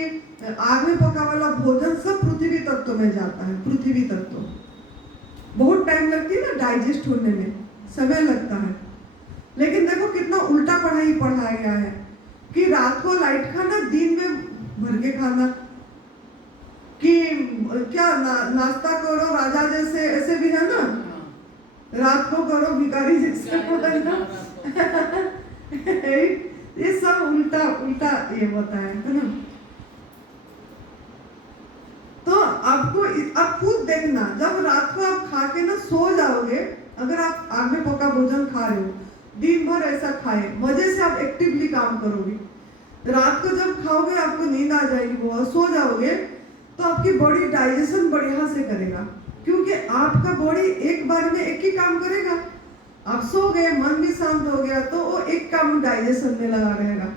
आग में पका वाला भोजन सब पृथ्वी तत्व में जाता है। पृथ्वी तत्व बहुत टाइम लगती है ना डाइजेस्ट होने में, समय लगता है। लेकिन देखो कितना उल्टा पढ़ाया गया है कि रात को लाइट खाना, दिन में भर के खाना, कि क्या नाश्ता करो राजा जैसे, ऐसे भी है ना। को करो भिखारी जैसे बनना। ये सब उल्टा उल्टा ये होता है ना। तो आपको आप खुद देखना, जब रात को आप खा के ना सो जाओगे, अगर आप आग में पका भोजन खा रहे हो, दिन भर ऐसा खाए, मजे से आप एक्टिवली काम करोगे, रात को जब खाओगे आपको नींद आ जाएगी, बहुत सो जाओगे, तो आपकी बॉडी डाइजेशन बढ़िया से करेगा, क्योंकि आपका बॉडी एक बार में एक ही काम करेगा। आप सो गए, मन भी शांत हो गया, तो वो एक काम डाइजेशन में लगा रहेगा।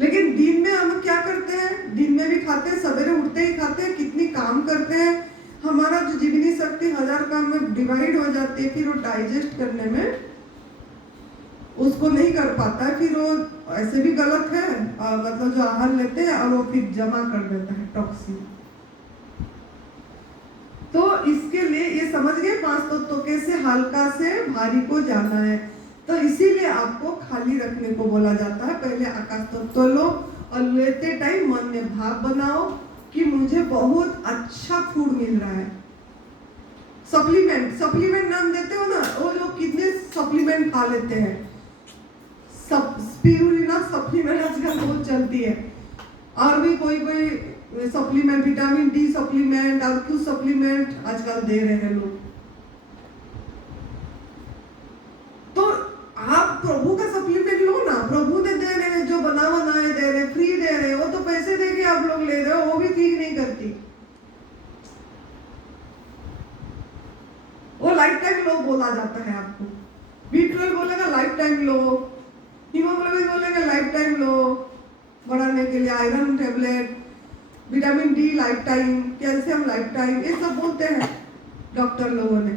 लेकिन दिन में हम क्या करते हैं, दिन में भी खाते हैं, सवेरे उठते ही खाते हैं, कितनी काम करते हैं, हमारा जो जीवनी शक्ति 1000 काम में डिवाइड हो जाती है, फिर वो डाइजेस्ट करने में उसको नहीं कर पाता है, फिर वो ऐसे भी गलत है, मतलब जो आहार लेते हैं और वो फिर जमा कर देता है टॉक्सिन। तो इसके लिए ये समझ गए 5 तत्वों के से हल्का से भारी को जाना है, तो इसीलिए आपको खाली रखने को बोला जाता है। पहले आकाश तत्व लो और लेते टाइम मन में भाव बनाओ कि मुझे बहुत अच्छा फूड मिल रहा है। सप्लीमेंट नाम देते हो ना, वो लोग कितने सप्लीमेंट खा लेते हैं, स्पिरुलिना सप्लीमेंट आजकल बहुत चलती है, और भी कोई सप्लीमेंट, विटामिन डी सप्लीमेंट और क्यू सप्लीमेंट आजकल दे रहे हैं लोग। तो आप प्रभु का सप्लीमेंट लो ना, प्रभु ने दे रहे हैं, जो बनाए दे रहे, फ्री दे रहे, वो तो पैसे दे के आप लोग ले रहे हो, वो भी ठीक नहीं करती। वो लाइफ टाइम लो बोला जाता है आपको, B12 बोलेगा लाइफ टाइम लो, हीमोग्लोबिन बोलेगा लाइफ टाइम लो बढ़ाने के लिए, iron tablet, vitamin D life time, calcium life time, ये सब बोलते हैं डॉक्टर लोगों ने।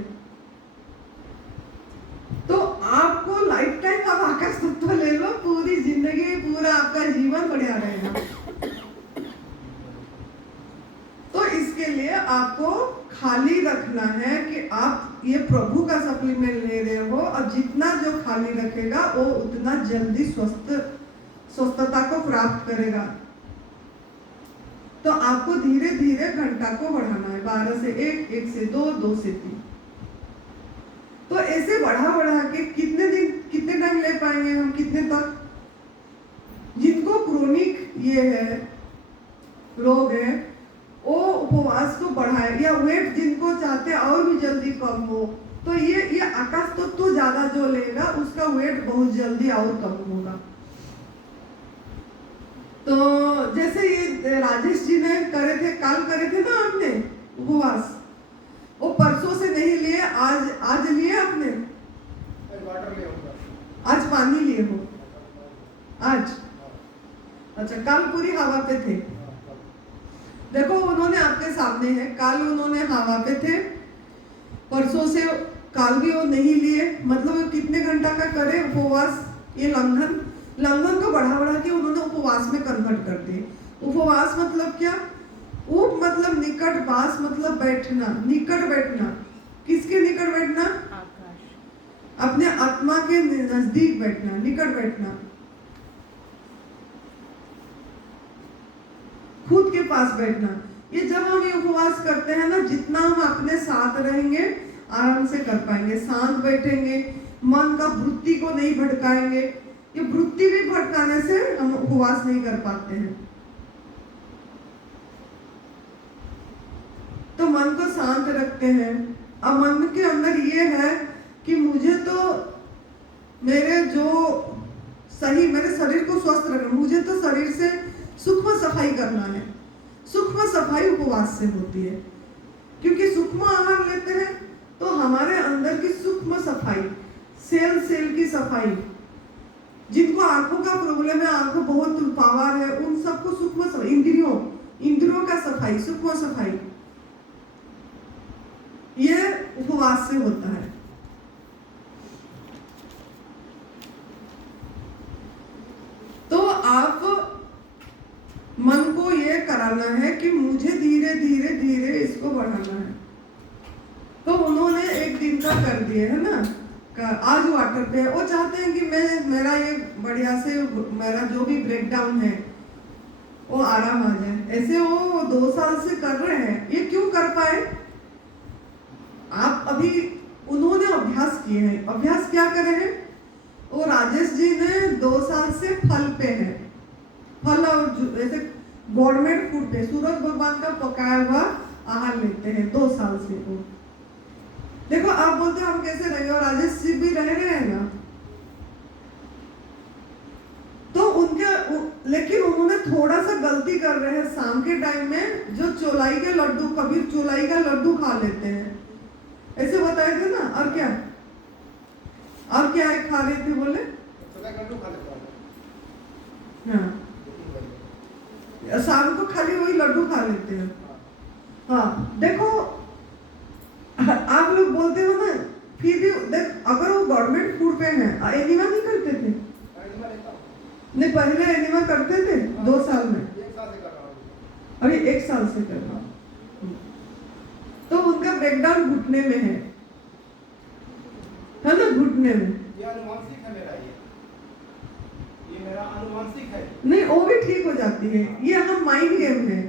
तो आपको लाइफ टाइम आप आकाश तत्व ले लो, पूरी जिंदगी, पूरा आपका जीवन बढ़िया रहेगा। तो इसके लिए आपको खाली रखना है कि आप ये प्रभु का सप्लीमेंट ले रहे हो, और जितना जो खाली रखेगा वो उतना जल्दी स्वस्थता को प्राप्त करेगा। तो आपको धीरे धीरे घंटा को बढ़ाना है, 12 से 1, 1 से 2, 2 से 3। तो ऐसे बढ़ा के कितने टाइम ले पाएंगे हम, कितने तक? जिनको क्रोनिक ये है, रोग है, वो उपवास को बढ़ाए, या वेट जिनको चाहते हैं और भी जल्दी कम हो, तो ये आकाश तो ज्यादा जो लेगा उसका वेट बहुत जल्दी और कम होगा। तो जैसे ये राजेश जी ने कल करे थे ना आपने उपवास, वो परसों से नहीं लिए, आज लिए आपने, आज पानी लिए हो आज, अच्छा कल पूरी हवा पे थे। देखो उन्होंने आपके सामने है, कल उन्होंने हवा पे थे, परसों से कल भी वो नहीं लिए, मतलब कितने घंटा का करे उपवास, ये लंघन को बढ़ा के उन्होंने उपवास में कन्वर्ट कर दिए। उपवास मतलब क्या? उप मतलब निकट, वास मतलब बैठना, निकट बैठना। किसके निकट बैठना? आकाश, अपने आत्मा के नजदीक बैठना, निकट बैठना, खुद के पास बैठना। ये जब हम ये उपवास करते हैं ना, जितना हम अपने साथ रहेंगे आराम से कर पाएंगे, शांत बैठेंगे, मन का वृत्ति को नहीं भटकाएंगे। ये वृत्ति भी भटकाने से हम उपवास नहीं कर पाते हैं। तो मन को शांत रखते हैं। अब मन के अंदर ये है कि मुझे तो मेरे जो सही, मेरे शरीर को स्वस्थ रखना, मुझे तो शरीर से सूक्ष्म सफाई करना है। सूक्ष्म सफाई उपवास से होती है, क्योंकि सूक्ष्म आहार लेते हैं तो हमारे अंदर की सूक्ष्म सफाई, सेल की सफाई, जिनको आंखों का प्रॉब्लम है, आंखों बहुत पावर है, उन सबको सूक्ष्म सफाई, इंद्रियों का सफाई, सूक्ष्म सफाई, ये उपवास से होता है। तो आप मन को ये कराना है कि मुझे धीरे धीरे इसको बढ़ाना है। तो उन्होंने एक दिन का कर दिए है ना, आज वाटर पे, वो चाहते हैं कि मेरा ये बढ़िया से, मेरा जो भी ब्रेकडाउन है वो आराम आ जाए। ऐसे वो 2 साल से कर रहे हैं। ये क्यों कर पाए? अभी उन्होंने अभ्यास किए हैं। अभ्यास क्या करे हैं? वो राजेश जी ने 2 साल से फल पे है, फल और ऐसे गवर्नमेंट फूड पे सूरज भगवान का पकाया हुआ आहार लेते हैं 2 साल से। वो देखो, आप बोलते हो हम कैसे रहेंगे, और राजेश जी भी रह रहे हैं ना, तो उनके लेकिन उन्होंने थोड़ा सा गलती कर रहे हैं। शाम के टाइम में जो चौलाई के लड्डू, कबीर चौलाई का लड्डू खा लेते हैं, ऐसे बताए थे ना। और क्या खा रहे थे बोले? हाँ, शाम को खाली वही लड्डू खा लेते हैं। हाँ, देखो आप लोग बोलते हो ना, फिर भी देख, अगर वो गवर्नमेंट फूड पे है, एनिमा नहीं करते थे? नहीं, पहले एनिमा करते थे 2 साल में, अभी 1 साल से कर रहा हूँ। तो उनका ब्रेकडाउन घुटने में है ना, घुटने में। ये आनुवंशिक है मेरा, ये मेरा आनुवंशिक है। नहीं, वो भी ठीक हो जाती है। ये हम माइंड गेम है।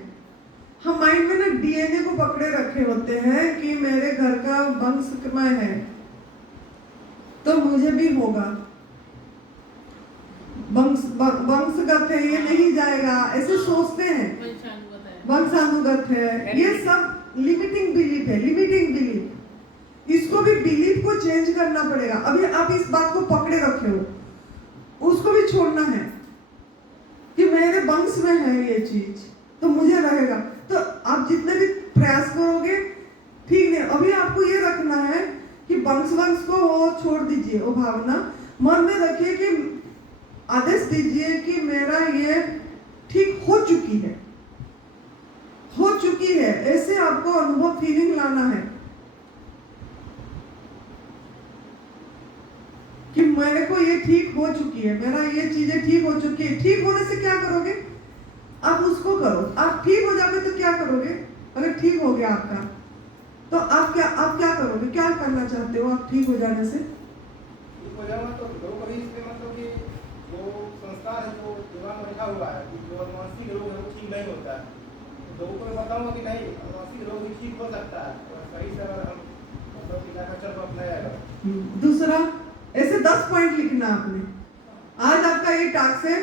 हम माइंड में ना डीएनए को पकड़े रखे होते हैं कि मेरे घर का वंशक्रमय है तो मुझे भी होगा, वंशगत है, ये नहीं जाएगा, ऐसे सोचते हैं, वंशानुगत है। ये सब लिमिटिंग बिलीफ है, लिमिटिंग बिलीफ। इसको भी बिलीफ को चेंज करना पड़ेगा। अभी आप इस बात को पकड़े रखे हो, उसको भी छोड़ना है कि मेरे वंश में है ये चीज, तो मुझे रहेगा। तो आप जितने भी प्रयास करोगे ठीक नहीं। अभी आपको ये रखना है कि वंश को वो छोड़ दीजिए, वो भावना मन में रखिए कि आदेश दीजिए कि मेरा ये ठीक हो चुकी है, हो चुकी है। ऐसे आपको अनुभव, फीलिंग लाना है कि मेरे को ये ठीक हो चुकी है, मेरा ये चीजें ठीक हो चुकी है। ठीक होने से क्या करोगे? आप उसको करो। आप ठीक हो जाओगे तो क्या करोगे? अगर ठीक हो गया आपका, तो आप क्या करोगे? क्या करना चाहते हो आप ठीक हो जाने से? ठीक हो जाना तो कभी इसमें मतलब कि जो संस्कार है, जो दिमाग में रखा हुआ है कि जो मानसिक रोग है वो ठीक नहीं होता है, तो लोगों को मैं बताऊंगा कि नहीं, मानसिक रोग भी ठीक हो सकता है, और सही से अगर हम मतलब कि लाकर चल अपनाया। दूसरा, ऐसे 10 पॉइंट लिखना आपने। आज आपका ये टास्क है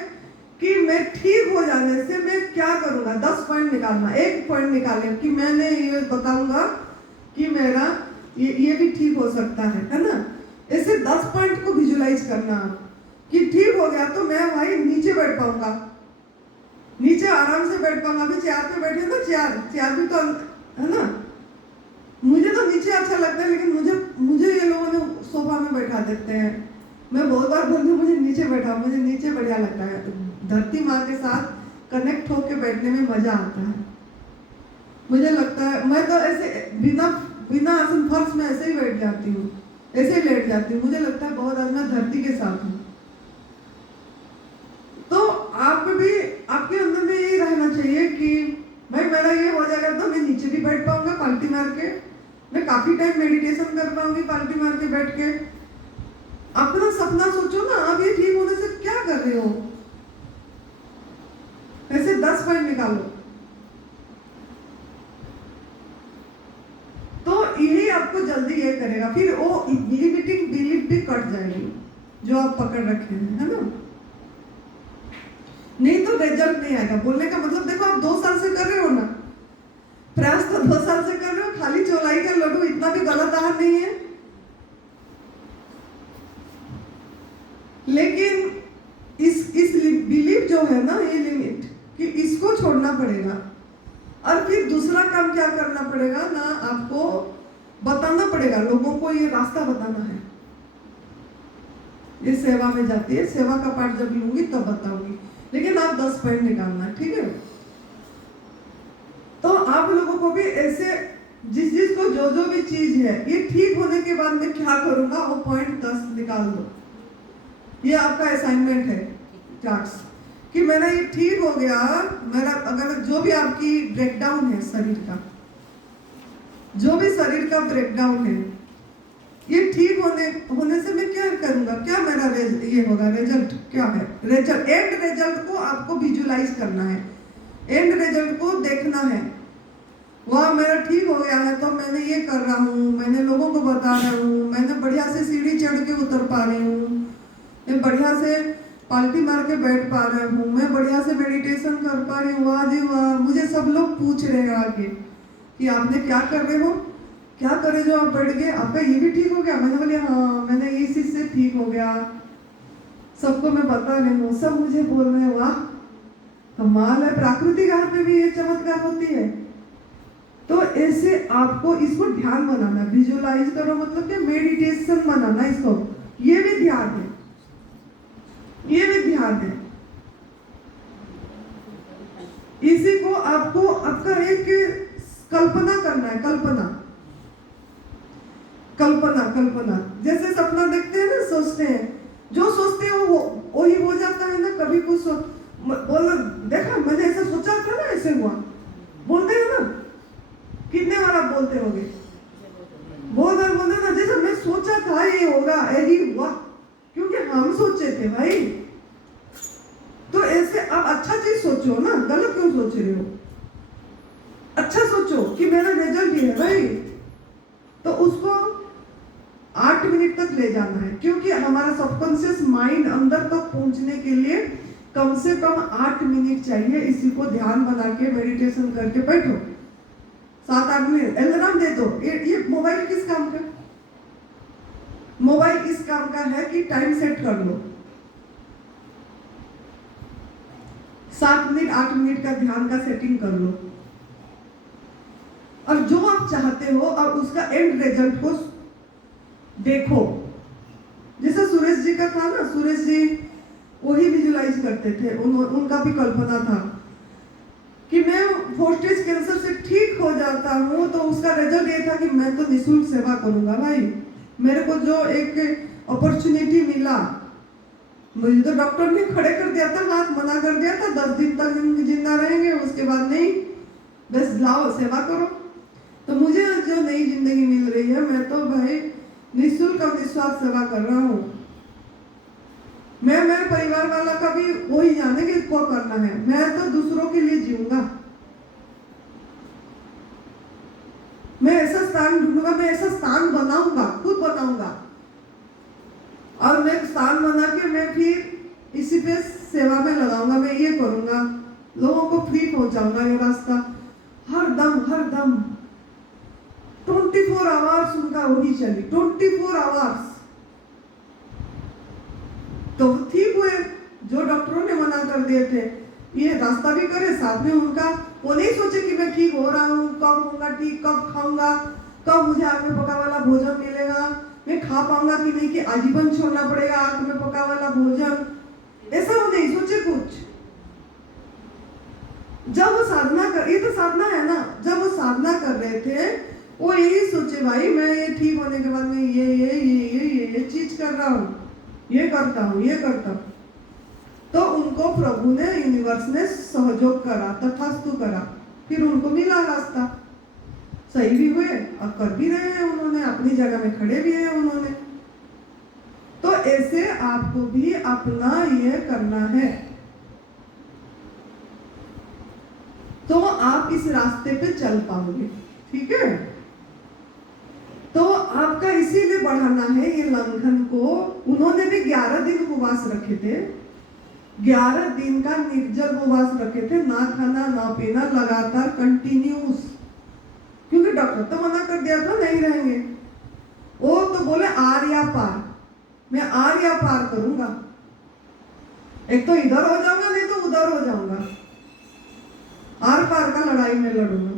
कि मैं ठीक हो जाने से मैं क्या करूंगा। 10 पॉइंट निकालना। 1 पॉइंट निकाले कि मैंने ये बताऊंगा कि मेरा ये भी ठीक हो सकता है ना। ऐसे 10 पॉइंट को विजुलाइज करना कि ठीक हो गया तो मैं भाई नीचे बैठ पाऊंगा, नीचे आराम से बैठ पाऊंगा। अभी चेयर पे बैठे ना, चेयर भी तो है ना, मुझे तो नीचे अच्छा लगता है, लेकिन मुझे ये लोगों ने सोफा में बैठा देते हैं। मैं बहुत बार बोलती हूँ मुझे नीचे बैठा, मुझे नीचे बढ़िया लगता है। धरती माँ के साथ कनेक्ट होके बैठने में मजा आता है। मुझे लगता है मैं तो ऐसे बिना आसन फर्श में ऐसे ही बैठ जाती हूँ, ऐसे ही लेट जाती हूँ। मुझे लगता है बहुत आज मैं धरती के साथ हूँ। तो आप भी, आपके अंदर में ये रहना चाहिए कि भाई मेरा ये हो जाएगा तो मैं नीचे भी बैठ पाऊंगा पालटी मार के, मैं काफी टाइम मेडिटेशन कर पाऊंगी पालटी मार के बैठ के। अपना सपना सोचो ना, आप ये ठीक होने से क्या कर रहे हो। ऐसे 10 पॉइंट निकालो, तो यही आपको जल्दी ये करेगा। फिर वो लिमिटिंग बिलीफ भी कट जाएगी जो आप पकड़ रखे हैं, है ना। नहीं तो रिजल्ट नहीं आएगा। बोलने का मतलब देखो, आप 2 साल से कर रहे हो ना, प्रयास तो 2 साल से कर रहे हो। खाली चौलाई का लड्डू इतना भी गलत आहार नहीं है, लेकिन इस बिलीफ जो है ना, ये लिमिट कि इसको छोड़ना पड़ेगा। और फिर दूसरा काम क्या करना पड़ेगा ना, आपको बताना पड़ेगा लोगों को, ये रास्ता बताना है। ये सेवा में जाती है, सेवा का पाठ जब लूंगी तब बताऊंगी, लेकिन आप 10 पॉइंट निकालना, ठीक है। तो आप लोगों को भी ऐसे जिस को जो भी चीज है, ये ठीक होने के बाद मैं क्या करूंगा, वो पॉइंट 10 निकाल दो। ये आपका असाइनमेंट है टास्क कि मेरा ये ठीक हो गया। मेरा अगर जो भी आपकी ब्रेकडाउन है शरीर का, जो भी शरीर का ब्रेकडाउन है, ये ठीक होने से मैं क्या करूंगा, क्या मेरा ये होगा, रिजल्ट क्या है। रिजल्ट, एंड रिजल्ट को आपको विजुलाइज करना है, एंड रिजल्ट को देखना है वाह मेरा ठीक हो गया है, तो मैंने ये कर रहा हूँ, मैंने लोगों को बता रहा हूँ, मैंने बढ़िया से सीढ़ी चढ़ के उतर पा रही हूँ, मैं बढ़िया से पालटी मार के बैठ पा रहा हूँ, मैं बढ़िया से मेडिटेशन कर पा रही हूँ। वाह जी वाह। मुझे सब लोग पूछ रहे हैं आगे कि आपने क्या कर रहे हो, क्या करे जो आप बैठ गए, आपका ये भी ठीक हो गया। मैंने बोली हाँ मैंने इस चीज से ठीक हो गया, सबको मैं बता रही हूँ, सब मुझे बोल रहे हैं वाह कमाल है। प्राकृतिक आहार में भी ये चमत्कार होती है। तो ऐसे आपको इसको ध्यान बनाना, विजुअलाइज करो मतलब कि मेडिटेशन बनाना इसको, ये भी ध्यान है, ये भी ध्यान है। इसी को आपको आपका एक कल्पना करना है, कल्पना कल्पना कल्पना। जैसे सपना देखते हैं ना, सोचते हैं, जो सोचते हैं वो वही हो जाता है ना। कभी कुछ बोल देखा मैंने ऐसा सोचा था ना, ऐसे हुआ, बोलते हैं ना, कितने बार आप बोलते होंगे, बहुत बार बोलते ना, जैसे मैं सोचा था ये होगा, यही हुआ, क्योंकि हम सोचे थे भाई। तो ऐसे आप अच्छा चीज सोचो ना, गलत क्यों सोच रहे हो? अच्छा सोचो कि मेरा रिजल्ट ये है भाई, तो उसको 8 मिनट तक ले जाना है, क्योंकि हमारा सबकॉन्शियस माइंड अंदर तक पहुंचने के लिए कम से कम 8 मिनट चाहिए। इसी को ध्यान बना के मेडिटेशन करके बैठो 7-8 मिनट, अलार्म दे दो। ये मोबाइल किस काम का? मोबाइल इस काम का है कि टाइम सेट कर लो, 7 मिनट 8 मिनट का ध्यान का सेटिंग कर लो, और जो आप चाहते हो और उसका एंड रिजल्ट को देखो। जैसे सुरेश जी का था ना, सुरेश जी वही विजुलाइज करते थे, उनका भी कल्पना था कि मैं 4 स्टेज कैंसर से ठीक हो जाता हूँ, तो उसका रिजल्ट ये था कि मैं तो निःशुल्क सेवा करूंगा भाई। मेरे को जो एक अपॉर्चुनिटी मिला, मुझे तो डॉक्टर ने खड़े कर दिया था, हाथ मना कर दिया था, 10 दिन तक जिंदा रहेंगे, उसके बाद नहीं, बस लाओ सेवा करो। तो मुझे जो नई जिंदगी मिल रही है, मैं तो भाई निःशुल्क और निस्वार्थ सेवा कर रहा हूँ। मैं मेरे परिवार वाला का भी वही जाने कि को करना है, मैं तो दूसरों के लिए जीऊंगा, मैं ऐसा स्थान ढूंढूंगा, मैं ऐसा स्थान बनाऊंगा, खुद बनाऊंगा, और मैं स्थान बना के मैं फिर इसी पे सेवा में लगाऊंगा। मैं ये करूंगा, लोगों को फ्री पहुंचाऊंगा ये रास्ता, हर दम 24 आवर्स उनका वही चली, 24 आवर्स। तो ठीक हुए, जो डॉक्टरों ने मना कर दिए थे, ये रास्ता भी करे, साथ में उनका वो नहीं सोचे कि मैं ठीक हो रहा हूँ, कब होगा ठीक, कब खाऊंगा, कब मुझे आग में पका वाला भोजन मिलेगा, मैं खा पाऊंगा कि नहीं, कि आजीवन छोड़ना पड़ेगा आग में पका वाला भोजन, ऐसा वो नहीं सोचे कुछ। जब वो साधना कर, ये तो साधना है ना, जब वो साधना कर रहे थे वो यही सोचे भाई मैं ये ठीक होने के बाद में ये चीज कर रहा हूँ, ये करता हूँ। तो उनको प्रभु ने, यूनिवर्स ने सहयोग करा, तथास्तु करा, फिर उनको मिला रास्ता, सही भी हुए और कर भी रहे हैं उन्होंने, अपनी जगह में खड़े भी हैं उन्होंने। तो ऐसे आपको भी अपना ये करना है, तो आप इस रास्ते पे चल पाओगे, ठीक है। तो आपका इसीलिए बढ़ाना है ये लंघन को। उन्होंने भी 11 दिन उपवास रखे थे, 11 दिन का निर्जल उपवास रखे थे, ना खाना ना पीना, लगातार कंटिन्यूस, क्योंकि डॉक्टर तो मना कर दिया था नहीं रहेंगे। वो तो बोले आर या पार, मैं आर या पार करूंगा, एक तो इधर हो जाऊंगा नहीं तो उधर हो जाऊंगा, आर पार का लड़ाई में लड़ूंगा।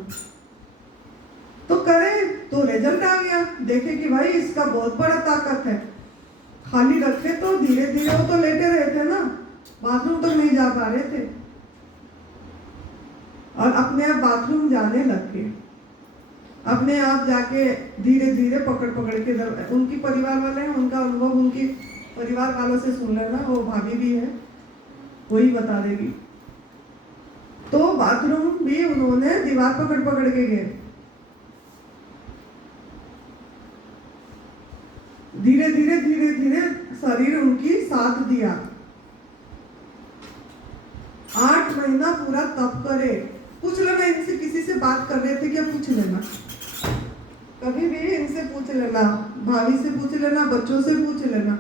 तो करे तो रिजल्ट आ गया, देखे कि भाई इसका बहुत बड़ा ताकत है। खाली रखे तो धीरे धीरे वो तो लेटे रहे थे ना, बाथरूम तक नहीं जा पा रहे थे, और अपने आप बाथरूम जाने लग गए, अपने आप जाके धीरे धीरे पकड़ के। उनकी परिवार वाले हैं, उनका अनुभव उनकी परिवार वालों से सुन लेना, वो भाभी भी है, वही बता देगी। तो बाथरूम भी उन्होंने दीवार पकड़ के गए, धीरे धीरे शरीर उनकी साथ दिया। 8 महीना पूरा तप करे। पूछ लो ना इनसे, किसी से बात कर रहे थे क्या पूछ लेना, कभी भी इनसे पूछ लेना, भाभी से पूछ लेना, बच्चों से पूछ लेना।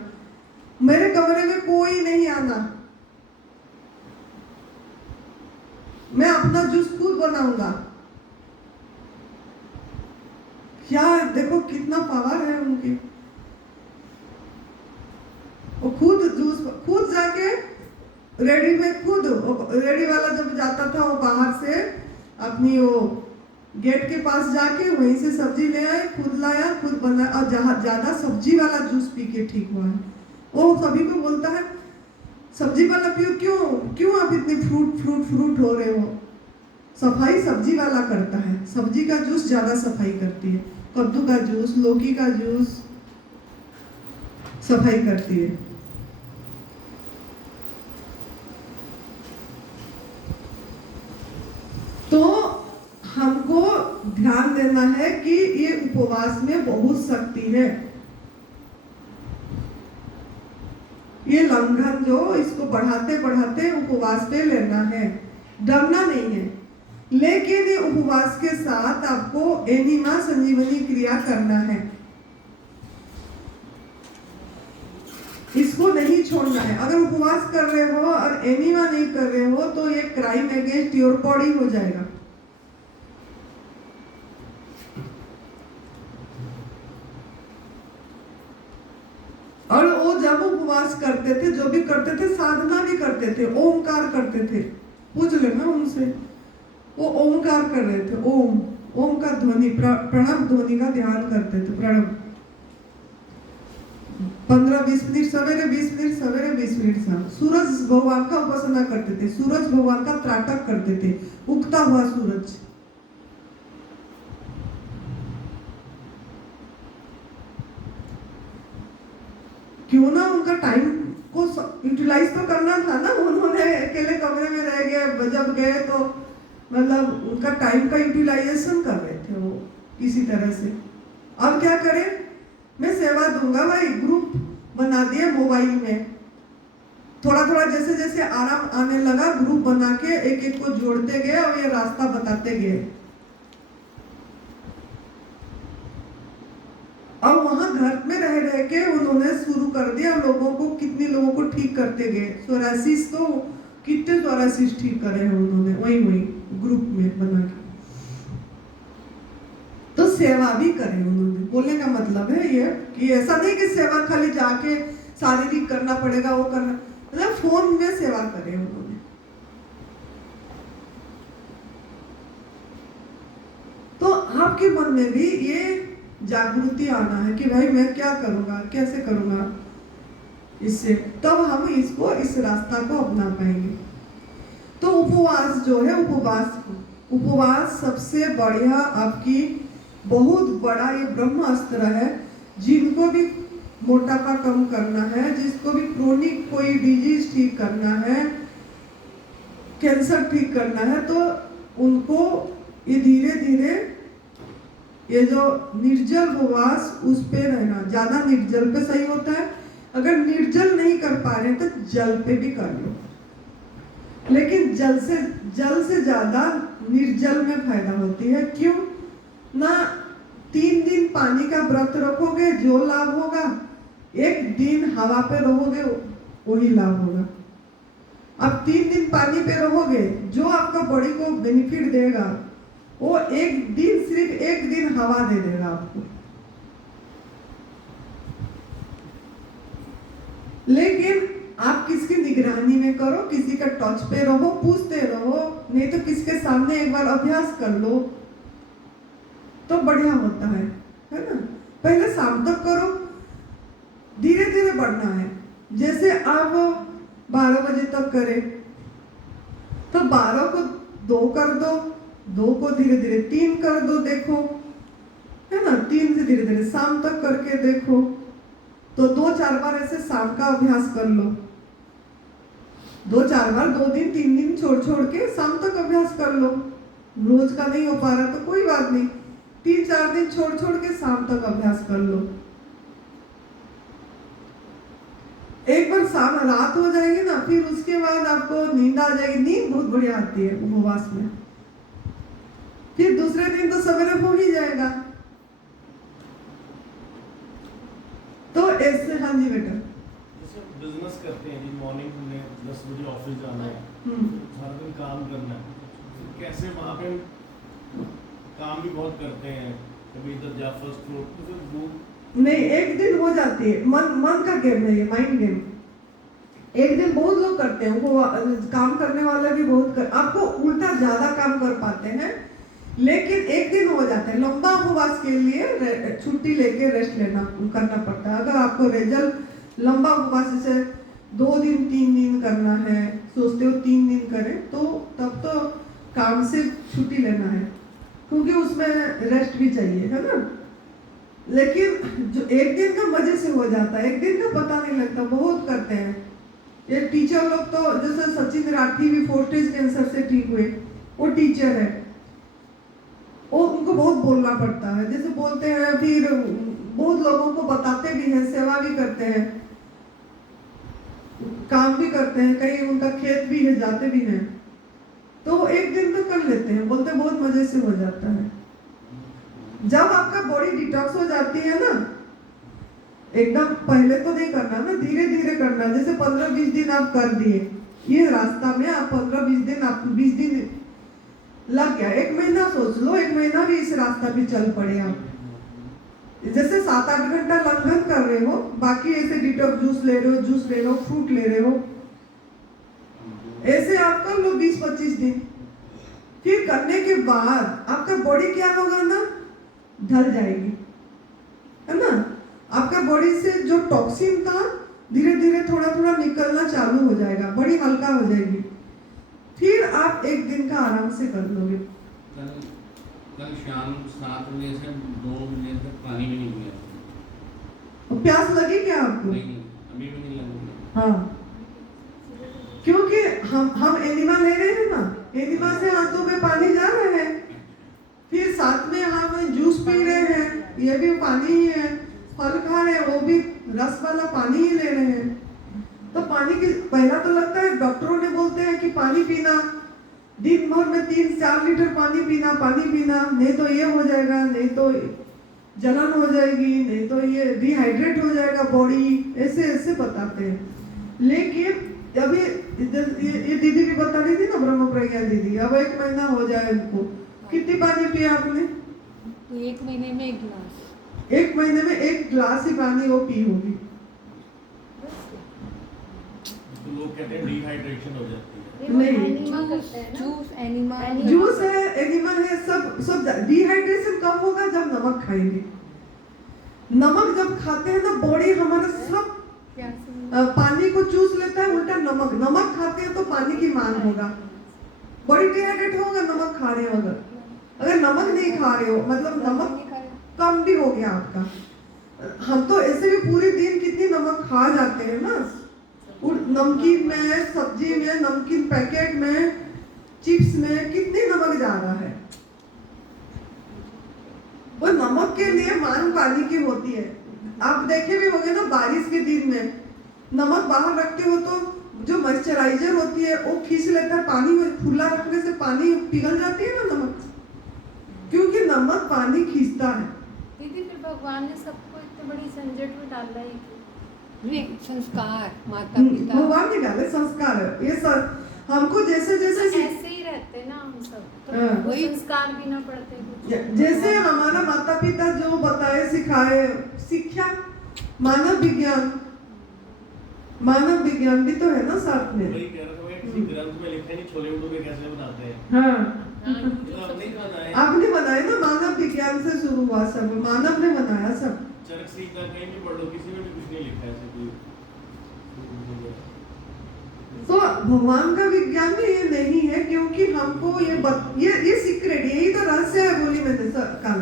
मेरे कमरे में कोई नहीं आना, मैं अपना जूस खुद बनाऊंगा। क्या देखो कितना पावर है उनकी, वो खुद जूस खुद जाके रेडी में, खुद रेडी वाला जब जाता था वो बाहर से अपनी वो गेट के पास जाके वहीं से सब्जी ले आए, खुद लाया, खुद बनाया, और जहाँ ज्यादा सब्जी वाला जूस पी के ठीक हुआ है। वो सभी को बोलता है सब्जी वाला पियो, क्यों आप इतने फ्रूट हो रहे हो। सफाई सब्जी वाला करता है, सब्जी का जूस ज्यादा सफाई करती है, कद्दू का जूस, लौकी का जूस सफाई करती है। तो हमको ध्यान देना है कि ये उपवास में बहुत शक्ति है। ये लंघन जो इसको बढ़ाते बढ़ाते उपवास पे लेना है, डरना नहीं है। लेकिन ये उपवास के साथ आपको एनिमा संजीवनी क्रिया करना है, इसको नहीं छोड़ना है। अगर उपवास कर रहे हो और एनिमा नहीं कर रहे हो तो ये क्राइम अगेंस्ट योर बॉडी हो जाएगा। और वो जब उपवास करते थे, जो भी करते थे, साधना भी करते थे, ओमकार करते थे। पूछ लेना उनसे, वो ओमकार कर रहे थे, ओम का ध्वनि, प्रणव ध्वनि का ध्यान करते थे। प्रणव 15-20 मिनट सवेरे, 20 मिनट सवेरे, 20 मिनट शाम। सूरज भगवान का उपासना करते थे, सूरज भगवान का त्राटक करते थे, उगता हुआ सूरज। क्यों ना उनका टाइम को यूटिलाइज तो करना था ना। उन्होंने अकेले कमरे में रह गए, जब गए तो मतलब उनका टाइम का यूटिलाइजेशन कर रहे थे वो किसी तरह से। अब क्या करें, मैं सेवा दूंगा भाई, ग्रुप बना दिए मोबाइल में, थोड़ा थोड़ा जैसे जैसे आराम आने लगा ग्रुप बना के एक एक को जोड़ते गए और ये रास्ता बताते गए। और वहां घर में रह रह के उन्होंने शुरू कर दिया, लोगों को, कितने लोगों को ठीक करते गए। 84 तो कितने 84 ठीक करे हैं उन्होंने वही ग्रुप में बना के। तो सेवा भी करे उन्होंने। बोलने का मतलब है ये कि ऐसा नहीं कि सेवा खाली जाके शारीरिक करना पड़ेगा, वो करना, मतलब फोन में सेवा करे उन्होंने। तो आपके मन में भी ये जागृति आना है कि भाई मैं क्या करूंगा, कैसे करूंगा इससे, तब हम इसको, इस रास्ता को अपना पाएंगे। तो उपवास जो है, उपवास सबसे बढ़िया आपकी बहुत बड़ा ये ब्रह्म अस्त्र है। जिनको भी मोटापा कम करना है, जिसको भी क्रोनिक कोई डिजीज ठीक करना है, कैंसर ठीक करना है, तो उनको ये धीरे धीरे ये जो निर्जल उपवास उस पे रहना, ज्यादा निर्जल पे सही होता है। अगर निर्जल नहीं कर पा रहे तो जल पे भी कर लो, लेकिन जल से ज्यादा निर्जल में फायदा होती है। क्यों ना, 3 दिन पानी का व्रत रखोगे जो लाभ होगा, 1 दिन हवा पे रहोगे वही लाभ होगा। अब 3 दिन पानी पे रहोगे, जो आपका बॉडी को बेनिफिट देगा वो 1 दिन, सिर्फ 1 दिन हवा दे देगा आपको। लेकिन आप किसकी निगरानी में करो, किसी का टच पे रहो, पूछते रहो, नहीं तो किसके सामने एक बार अभ्यास कर लो तो बढ़िया होता है ना। पहले शाम तक करो, धीरे धीरे बढ़ना है। जैसे आप 12 बजे तक करें तो 12 को 2 कर दो, 2 को धीरे धीरे 3 कर दो, देखो है ना। 3 से धीरे धीरे शाम तक करके देखो, तो 2-4 बार ऐसे शाम का अभ्यास कर लो। 2-4 बार, 2 दिन 3 दिन छोड़ छोड़ के शाम तक अभ्यास कर लो। रोज का नहीं हो पा रहा तो कोई बात नहीं, 3-4 दिन छोड़ छोड़ के शाम तक अभ्यास कर लो। एक बार शाम रात हो जाएगी ना, फिर उसके बाद आपको नींद आ जाएगी। नींद बहुत बढ़िया आती है उपवास में। फिर दूसरे दिन तो सवेरे हो ही जाएगा। तो ऐसे, हाँ जी बेटा। जैसे बिजनेस करते हैं जी, मॉर्निंग में 10 बजे ऑफिस जाना है, सारा दिन काम करना है, तो कैसे वहाँ पे काम भी बहुत करते हैं, कभी इधर जा फर्स्ट फ्लोर, तो फिर वो नहीं, एक दिन हो जाती है, मन का गेम है ये, माइंड गेम। एक दिन बहुत लोग करते हैं, वो काम करने वाले भी आपको उल्टा ज्यादा काम कर पाते हैं, लेकिन एक दिन हो जाता है। लंबा उपवास के लिए छुट्टी लेके रेस्ट करना पड़ता है। अगर आपको रिजल्ट लंबा उपवास जैसे 2 दिन 3 दिन करना है, सोचते हो 3 दिन करें, तो तब तो काम से छुट्टी लेना है, क्योंकि उसमें रेस्ट भी चाहिए, है ना। लेकिन जो एक दिन का मजे से हो जाता है, एक दिन का पता नहीं लगता, बहुत करते हैं। ये टीचर लोग तो, जैसे सचिन राठी भी 4 स्टेज कैंसर से ठीक हुए, वो टीचर है, वो उनको बहुत बोलना पड़ता है, जैसे बोलते हैं, फिर बहुत लोगों को बताते भी हैं, सेवा भी करते हैं, काम भी करते हैं, कहीं उनका खेत भी है, जाते भी हैं, तो वो एक दिन तो कर लेते हैं, बोलते बहुत मजे से हो जाता है। जब आपका बॉडी डिटॉक्स हो जाती है ना, एकदम पहले तो नहीं करना ना, धीरे धीरे करना। जैसे 15-20 दिन आप कर दिए ये रास्ता में, आप 15-20 दिन, आपको 20 दिन लग गया, 1 महीना सोच लो, 1 महीना भी इस रास्ता पे चल पड़े आप। जैसे 7-8 घंटा लंघन कर रहे हो, बाकी ऐसे डिटॉक्स जूस ले रहे हो, फ्रूट ले रहे हो, ऐसे आप कर लो 20-25 दिन। फिर करने के बाद आपका बॉडी क्या होगा ना, ढल जाएगी, है ना। आपका बॉडी से जो टॉक्सिन था धीरे धीरे थोड़ा थोड़ा निकलना चालू हो जाएगा, बड़ी हल्का हो जाएगी, फिर आप 1 दिन का आराम से कर लोगे। कल शाम 7 बजे से 2 बजे तक पानी भी नहीं पिया। प्यास लगी क्या आपको? नहीं, अभी भी नहीं लगी। हाँ, क्योंकि हम एनिमा ले रहे हैं ना, एनिमा से हाथों में पानी जा रहे हैं, फिर साथ में हम जूस पी रहे हैं, ये भी पानी ही है, फल खा रहे हैं, वो भी रस वाला पानी ही ले रहे हैं। तो पानी की, पहला तो लगता है, डॉक्टरों ने बोलते हैं कि पानी पीना, दिन भर में 3-4 लीटर पानी पीना, नहीं तो ये हो जाएगा, नहीं तो जलन हो जाएगी, नहीं तो ये डिहाइड्रेट हो जाएगा बॉडी, ऐसे ऐसे बताते हैं। लेकिन अभी ये दीदी भी बता रही थी ना, ब्रह्म प्रज्ञा दीदी, अब 1 महीना हो जाए उनको, कितनी पानी पिया आपने? तो 1 महीने में 1 गिलास। 1 महीने में 1 गिलास ही पानी वो पी होगी। तो लोग कहते हैं डिहाइड्रेशन हो जाती है। नहीं, एनिमा करते हैं ना, जूस एनिमा जूस है, एनिमल है, सब डिहाइड्रेशन कब होगा? जब नमक खाएंगे। नमक जब खाते हैं ना, बॉडी हमारा सब पानी को चूस लेता है, उल्टा नमक खाते हैं तो पानी की मांग होगा, बॉडी डिहाइड्रेट होगा नमक खा रहे हो। अगर नमक नहीं खा रहे हो, मतलब नमक कम भी हो गया आपका। हम तो ऐसे भी पूरे दिन कितनी नमक खा जाते हैं ना, नमकीन में, सब्जी में, नमकीन पैकेट में, चिप्स में कितनी नमक जा रहा है। वो नमक के लिए मांग पानी की होती है। आप देखे भी होंगे ना, बारिश के दिन में नमक बाहर रखते हो तो जो मॉइस्चराइजर होती है वो खींच लेता है, पानी में खुला रखने से पानी पिघल जाती है ना नमक, क्योंकि नमक पानी खींचता है। दीदी फिर भगवान ने सबको इतने बड़ी झंझट में डाला ही क्यों? संस्कार, माता पिता भगवान ने डाले संस्कार है ये हमको जैसे जैसे ऐसे ही रहते ना हम सब, तो वही संस्कार भी ना पड़ते कुछ। जैसे हमारा माता पिता जो बताए, सिखाए, शिक्षा, मानव विज्ञान भी तो है ना साथ में। वही कह रहा था, किसी ग्रंथ में लिखा है नहीं, छोले भटूरे कैसे बनाते हैं। हाँ, तो आपने ही बनाया। आपने बनाया ना, मानव विज्ञान से शुरू हुआ सब, मानव ने बनाया सब। चरक सीखना कहीं भी पढ़ लो, किसी में भी कुछ नहीं लिखा है ऐसे कोई। तो भगवान का विज्ञान में ये नहीं है, क्योंकि हमको ये सीक्रेट, यही तो रहस्य है, बोली मैंने कल,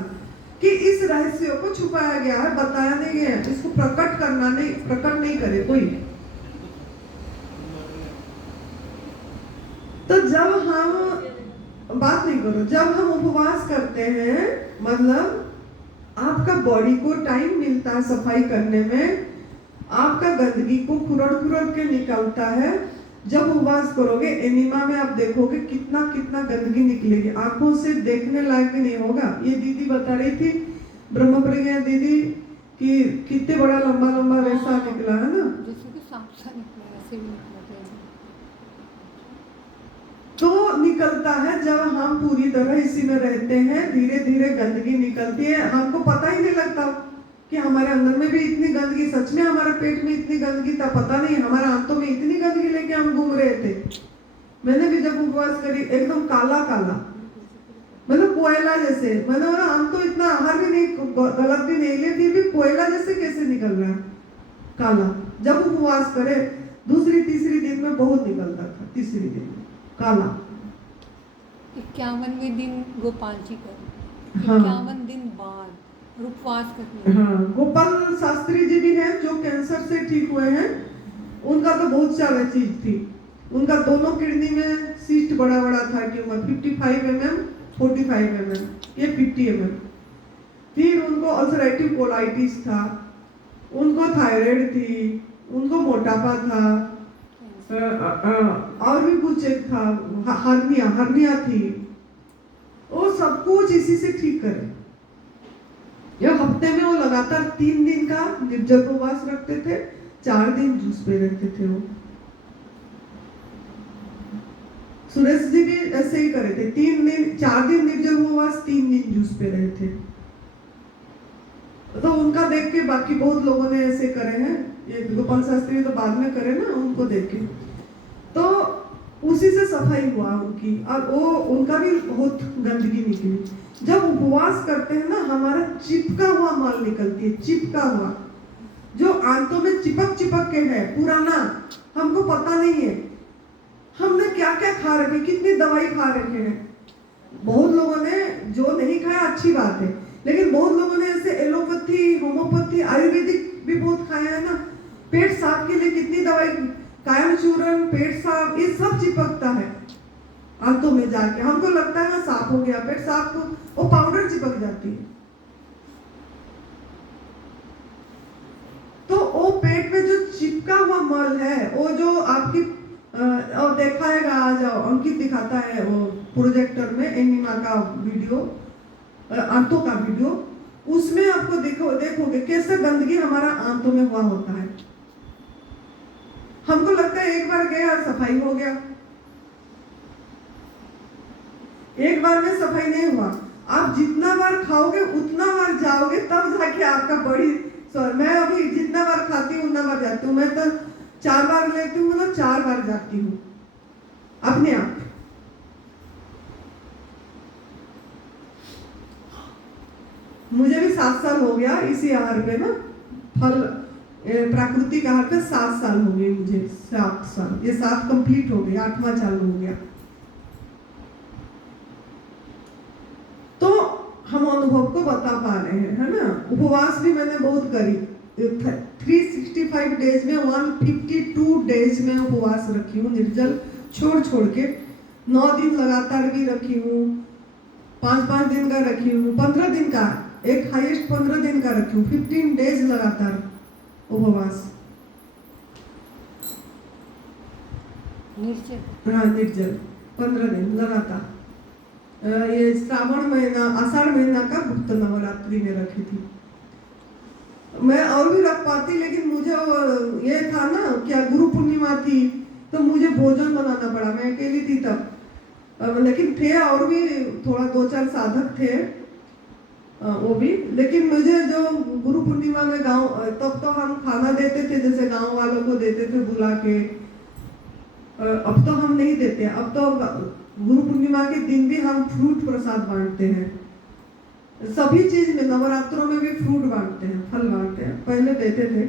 कि इस रहस्य को छुपाया गया है, बताया नहीं है, इसको प्रकट नहीं करे कोई। तो जब हम बात नहीं करो, जब हम उपवास करते हैं, मतलब आपका बॉडी को टाइम मिलता है सफाई करने में, आपका गंदगी को खुरड़ के निकलता है, जब उपवास करोगे एनीमा में आप देखोगे कितना कितना गंदगी निकलेगी, आंखों से देखने लायक भी नहीं होगा। ये दीदी बता रही थी, ब्रह्म प्रज्ञा दीदी, कि कितने बड़ा लंबा लंबा रेसा निकला है ना, जैसे कि सांप सा निकला ऐसे भी निकला था। तो निकलता है जब हम पूरी तरह इसी में रहते हैं, धीरे धीरे गंदगी निकलती है, हमको पता ही नहीं लगता कि हमारे अंदर में भी इतनी गंदगी, सच में हमारे पेट में इतनी गंदगी था, पता नहीं, हमारे आंतों में इतनी गंदगी लेके हम घूम रहे थे। मैंने भी जब उपवास करी एकदम काला काला, मतलब कोयला जैसे, मैंने बोला हम तो इतना आहार भी नहीं, गलत भी नहीं ले, फिर भी कोयला जैसे कैसे निकल रहा है काला। जब उपवास करे दूसरी तीसरी दिन में बहुत निकलता था, तीसरी दिन में काला। 51वें दिन गोपाल जी का, हाँ। 51 दिन बाद उपवास करने। हाँ, गोपाल शास्त्री जी भी हैं जो कैंसर से ठीक हुए हैं, उनका तो बहुत सारा चीज थी। उनका दोनों किडनी में सिस्ट बड़ा बड़ा था, ट्यूमर 55 mm 45 mm, ये 50 mm। फिर उनको अल्सरेटिव कोलाइटिस था, उनको थायराइड थी, उनको मोटापा था, और भी कुछ एक था, हर्निया थी। वो सब कुछ इसी से ठीक करे। ये हफ्ते में वो लगातार 3 दिन का निर्जल उपवास रखते थे, 4 दिन जूस पे रहते थे। वो सुरेश जी भी ऐसे ही करे थे, 3 दिन 4 दिन निर्जल उपवास, 3 दिन जूस पे रहे थे। तो उनका देख के बाकी बहुत लोगों ने ऐसे करे हैं, ये गोपाल शास्त्री तो बाद में करे ना, उनको देख के तो उसी से सफाई हुआ उनकी, और वो उनका भी बहुत गंदगी निकली। जब उपवास करते हैं ना, हमारा चिपका हुआ मल निकलती है, चिपका हुआ जो आंतों में चिपक चिपक के है, पुराना, हमको पता नहीं है हमने क्या क्या खा रखे, कितनी दवाई खा रखे हैं। बहुत लोगों ने जो नहीं खाया अच्छी बात है, लेकिन बहुत लोगों ने ऐसे एलोपैथी, होम्योपैथी, आयुर्वेदिक भी बहुत खाया है ना। पेट साफ के लिए कितनी दवाई, कायम चूर्ण, पेट साफ, ये सब चिपकता है आंतों में जाके। हमको लगता है ना साफ हो गया पेट साफ, तो वो पाउडर चिपक जाती है। तो वो पेट में जो चिपका हुआ मल है, वो जो आपकी और देखाएगा, आ जाओ, अंकित दिखाता है वो प्रोजेक्टर में एनीमा का वीडियो, आंतों का वीडियो, उसमें आपको देखोगे कैसे गंदगी हमारा आंतों में हुआ होता है। हमको लगता है एक बार गया सफाई हो गया, एक बार में सफाई नहीं हुआ। आप जितना बार खाओगे उतना बार जाओगे, तब जाके आपका बड़ी, मैं अभी जितना बार खाती हूँ उतना बार जाती हूँ। मैं तो 4 बार लेती हूँ, मतलब 4 बार जाती हूँ अपने आप। मुझे भी 7 साल हो गया इसी आहार पे ना, फल प्राकृतिक आहार पे 7 साल हो गए मुझे, 7 साल, ये 7 कंप्लीट हो गया, 8वां चालू हो गया। तो हम अनुभव को बता पा रहे हैं, है ना। उपवास भी मैंने बहुत करी, 365 डेज में 152 डेज में उपवास रखी हूँ, निर्जल छोड़ छोड़ के। 9 दिन लगातार भी रखी हूँ, 5-5 दिन का रखी हूँ, 15 दिन का, एक हाईएस्ट 15 दिन का रखी हूँ, 15 डेज लगातार उपवास। निर्जल, हाँ निर्जल 15 दिन लगातार। ये श्रावण महीना, आषाढ़ महीना का गुप्त नवरात्रि में रखी थी। मैं और भी रख पाती, लेकिन मुझे ये था ना, क्या गुरु पूर्णिमा थी तो मुझे भोजन बनाना पड़ा, मैं अकेली थी तब। लेकिन थे और भी थोड़ा 2-4 साधक थे, वो भी। लेकिन मुझे जो गुरु पूर्णिमा में गांव, तब तो हम खाना देते थे, जैसे गांव वालों को देते थे बुला के। अब तो हम नहीं देते, अब तो गुरु पूर्णिमा के दिन भी हम फ्रूट प्रसाद बांटते हैं। सभी चीज में, नवरात्रों में भी फ्रूट बांटते हैं, फल बांटते हैं। पहले देते थे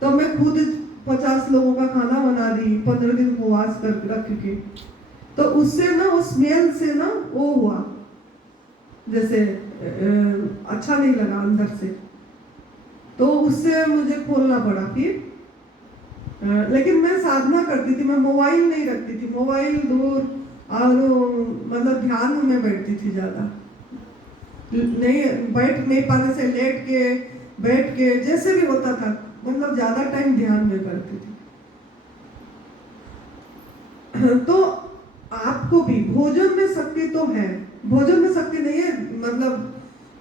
तो मैं खुद 50 लोगों का खाना बना दी, 15 दिन उपवास कर रख के। तो उससे ना, वो स्मेल से ना वो हुआ, जैसे अच्छा नहीं लगा अंदर से, तो उससे मुझे खोलना पड़ा फिर। लेकिन मैं साधना करती थी, मैं मोबाइल नहीं रखती थी, मोबाइल दूर, और मतलब ध्यान में बैठती थी ज़्यादा। नहीं बैठ नहीं पाने से लेट के, बैठ के, जैसे भी होता था, मतलब ज़्यादा टाइम ध्यान में करती थी। तो आपको भी भोजन में शक्ति तो है, भोजन में शक्ति नहीं है मतलब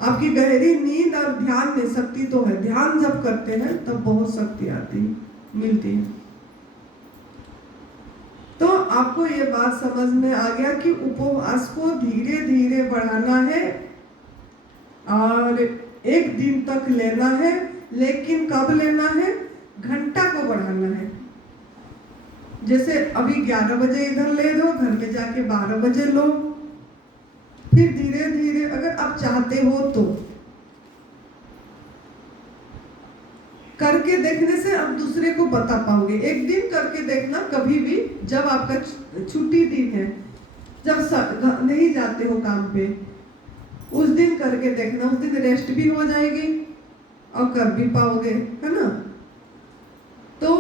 आपकी गहरी नींद और ध्यान में शक्ति तो है। ध्यान जब करते हैं तब बहुत शक्ति आती मिलती है। तो आपको ये बात समझ में आ गया कि उपवास को धीरे धीरे बढ़ाना है और एक दिन तक लेना है, लेकिन कब लेना है? घंटा को बढ़ाना है। जैसे अभी 11 बजे इधर ले दो, घर पे जाके 12 बजे लो, फिर धीरे धीरे अगर आप चाहते हो तो करके देखने से आप दूसरे को बता पाओगे। एक दिन करके देखना, कभी भी जब आपका छुट्टी दिन है, जब नहीं जाते हो काम पे, उस दिन करके देखना। उस दिन रेस्ट भी हो जाएगी और कर भी पाओगे, है ना। तो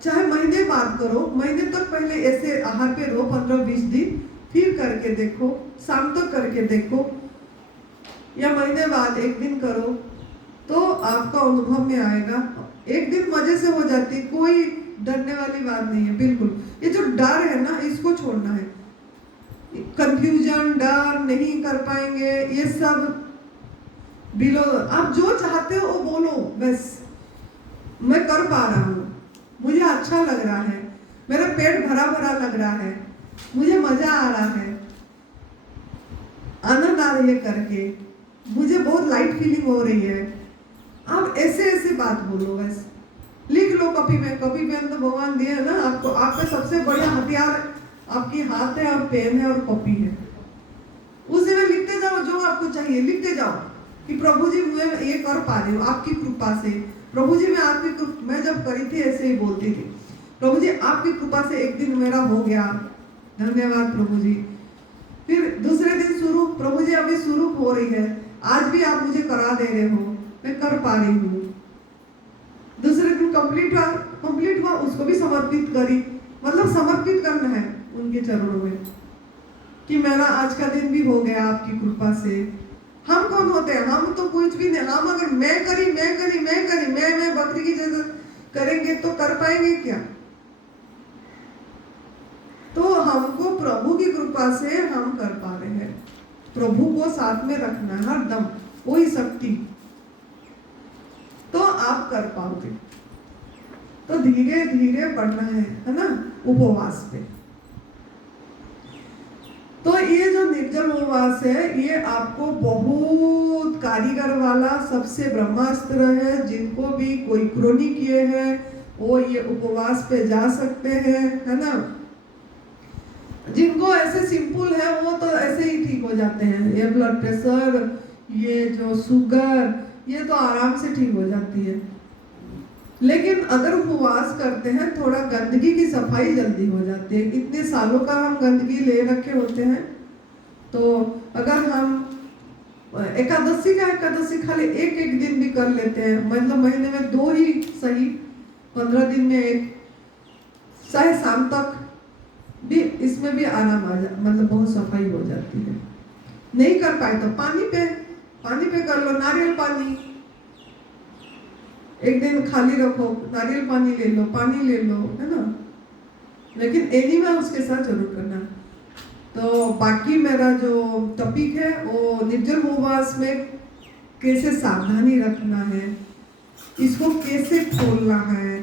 चाहे महीने बाद करो, महीने तक पहले ऐसे आहार पे रहो 15-20 दिन, फिर करके देखो, शाम तक करके देखो, या महीने बाद एक दिन करो, तो आपका अनुभव में आएगा। एक दिन मजे से हो जाती है, कोई डरने वाली बात नहीं है बिल्कुल। ये जो डर है ना, इसको छोड़ना है। कंफ्यूजन, डर, नहीं कर पाएंगे, ये सब बिलो। आप जो चाहते हो वो बोलो, बस मैं कर पा रहा हूँ, मुझे अच्छा लग रहा है, मेरा पेट भरा भरा लग रहा है, मुझे मजा आ रहा है, आनंद आ रही है करके, मुझे बहुत लाइट फीलिंग हो रही है। आप ऐसे ऐसे बात बोलो, बस लिख लो कॉपी में। कॉपी पेन तो भगवान दिए है ना आपको। आपका सबसे बढ़िया हथियार आपकी हाथ है और पेन है और कॉपी है। उसी में लिखते जाओ जो आपको चाहिए, लिखते जाओ कि प्रभु जी मैं ये कर पा रही हूँ आपकी कृपा से। प्रभु जी मैं जब करी थी ऐसे ही बोलती थी, प्रभु जी आपकी कृपा से एक दिन मेरा हो गया, धन्यवाद प्रभु जी। फिर दूसरे दिन शुरू, प्रभु जी अभी शुरू हो रही है, आज भी आप मुझे करा दे रहे हो, मैं कर पा रही हूँ। दूसरे दिन कंप्लीट हुआ, उसको भी समर्पित करी। मतलब समर्पित करना है उनके चरणों में कि मेरा आज का दिन भी हो गया आपकी कृपा से। हम कौन होते हैं? हम तो कुछ भी नहीं। हम अगर मैं बकरी की जैसे करेंगे तो कर पाएंगे क्या? तो हमको प्रभु की कृपा से हम कर पा रहे हैं। प्रभु को साथ में रखना है हरदम, वही शक्ति, तो आप कर पाओगे। तो धीरे धीरे बढ़ना है ना उपवास पे। तो ये जो निर्जल उपवास है, ये आपको बहुत कारीगर वाला सबसे ब्रह्मास्त्र है। जिनको भी कोई क्रोनी किए हैं वो ये उपवास पे जा सकते हैं, है ना। जिनको ऐसे सिंपल है वो तो ऐसे ही ठीक हो जाते हैं। ये ब्लड प्रेशर, ये जो शुगर, ये तो आराम से ठीक हो जाती है। लेकिन अगर उपवास करते हैं, थोड़ा गंदगी की सफाई जल्दी हो जाती है। इतने सालों का हम गंदगी ले रखे होते हैं, तो अगर हम एकादशी खाली एक दिन भी कर लेते हैं, मतलब महीने में 2 ही सही, 15 दिन में 1, चाहे शाम तक भी, इसमें भी आराम आ जा, मतलब बहुत सफाई हो जाती है। नहीं कर पाए तो पानी पे कर लो, नारियल पानी एक दिन खाली रखो, नारियल पानी ले लो, पानी ले लो, है ना। लेकिन एनीमा उसके साथ जरूर करना। तो बाकी मेरा जो टॉपिक है वो निर्जल उपवास में कैसे सावधानी रखना है, इसको कैसे खोलना है,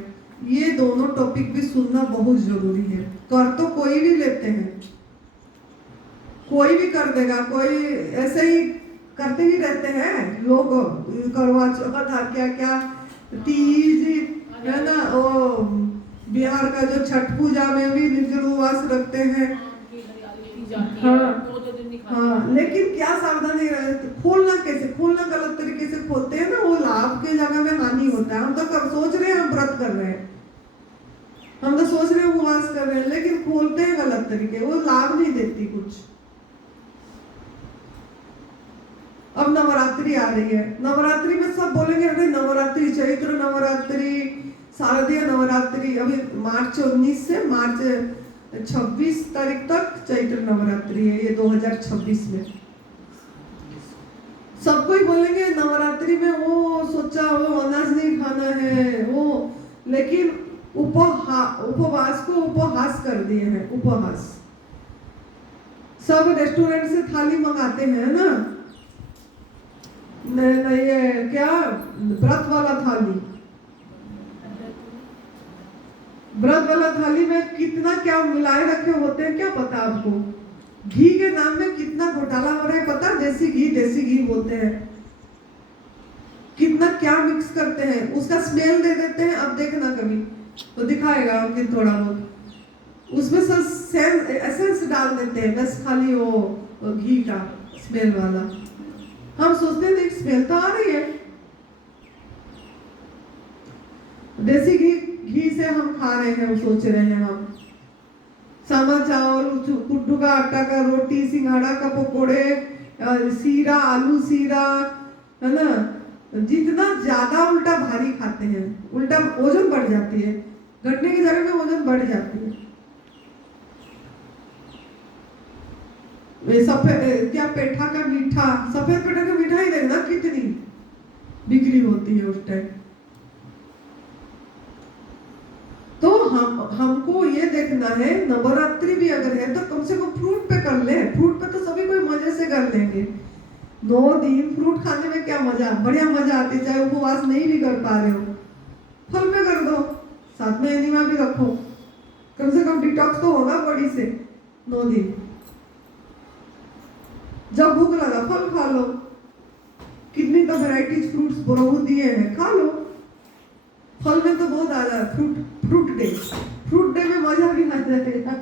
ये दोनों टॉपिक भी सुनना बहुत जरूरी है। कर तो कोई भी लेते हैं, कोई भी कर देगा, कोई ऐसे ही करते ही रहते हैं लोग। करवा चौथ, क्या तीज, है ना। वो बिहार का जो छठ पूजा में भी निर्जल उपवास रखते हैं। हाँ, लेकिन क्या सावधानी खोलना कैसे, खोलना गलत तरीके से खोलते हैं ना, वो लाभ के जगह में हानि होता है। हम तो सोच रहे हैं हम व्रत कर रहे हैं, हम तो सोच रहे हैं उपवास कर रहे हैं, लेकिन खोलते हैं गलत तरीके, वो लाभ नहीं देती कुछ। अब नवरात्रि आ रही है, नवरात्रि में सब बोलेंगे अरे नवरात्रि, चैत्र नवरात्रि, शारदीय नवरात्रि। अभी मार्च 19 से मार्च 26 तारीख तक चैत्र नवरात्रि है, ये 2026 में। सबको ही बोलेंगे नवरात्रि में वो सोचा वो अनाज नहीं खाना है वो, लेकिन उपवास को उपहास कर दिए हैं, उपहास। सब रेस्टोरेंट से थाली मंगाते हैं ना, ये क्या व्रत वाला थाली, व्रत वाला थाली में कितना क्या मिलाए रखे होते हैं क्या पता आपको? घी के नाम में कितना घोटाला हो रहा है पता? देसी घी बोलते हैं, कितना क्या मिक्स करते हैं, उसका स्मेल दे देते हैं। अब देखना कभी तो दिखाएगा कि थोड़ा बहुत उसमें सब एसेंस डाल देते हैं, बस खाली वो घी का स्मेल वाला। हम सोचते हैं स्मेल तो आ रही है, देसी घी से हम खा रहे हैं, वो सोच रहे हैं हम सामा चावल, कुट्टू का आटा का रोटी, सिंघाड़ा का पकोड़े, सीरा, आलू सीरा, है ना। जितना ज्यादा उल्टा भारी खाते हैं, उल्टा वजन बढ़ जाती है, घटने की जगह में वजन बढ़ जाती है। सफेद क्या पेठा का मीठा, सफेद पेठा का मीठा ही देखना कितनी बिक्री होती है उस टाइम। तो हमको ये देखना है, नवरात्रि भी अगर है तो कम से कम फ्रूट पे कर ले। फ्रूट पे तो सभी कोई मजे से कर लेंगे। 9 दिन फ्रूट खाने में क्या मजा, बढ़िया मजा आती है। चाहे उपवास नहीं भी कर पा रहे हो, फल में कर दो, साथ में एनिमा भी रखो, कम से कम डिटॉक्स तो होगा बॉडी से 9 दिन। जब भूख लगा फल खा लो, कितनी तो वैरायटीज फ्रूट्स प्रभु दिए हैं, खा लो। फल में तो बहुत आ रहा है। फ्रूट डे में मजा भी आ जाएगा।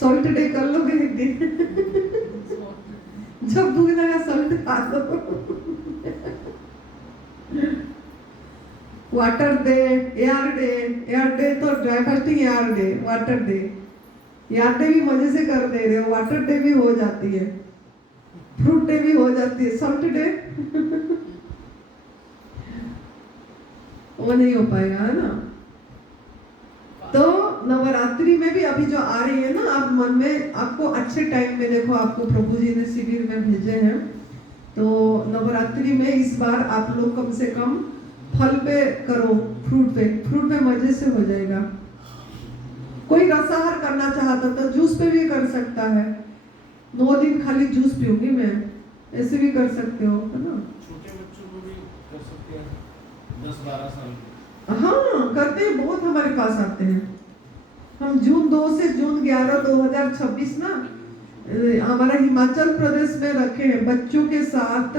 सॉल्ट डे कर लोगे एक दिन जब भूख लगा सॉल्ट खा लो। वाटर डे, एयर डे तो dry fasting, air day, water day, air day भी मजे से कर दे रहे हो, वाटर डे भी हो जाती है, फ्रूट डे भी हो जाती है, सॉल्ट डे वो नहीं हो पाएगा, है ना। तो नवरात्रि में भी अभी जो आ रही है ना, आप मन में आपको अच्छे टाइम में देखो, आपको प्रभु जी ने शिविर में भेजे हैं, तो नवरात्रि में इस बार आप लोग कम से कम फल पे करो, फ्रूट पे मजे से हो जाएगा। कोई रसाहार करना चाहता तो जूस पे भी कर सकता है। 9 दिन खाली जूस पीऊंगी मैं, ऐसे भी कर सकते हो, है ना। छोटे बच्चों को भी कर सकते हैं, 10-12 साल के। हाँ करते हैं, बहुत हमारे पास आते हैं। हम जून 2 से जून 11, 2026 ना हमारा हिमाचल प्रदेश में रखे हैं बच्चों के साथ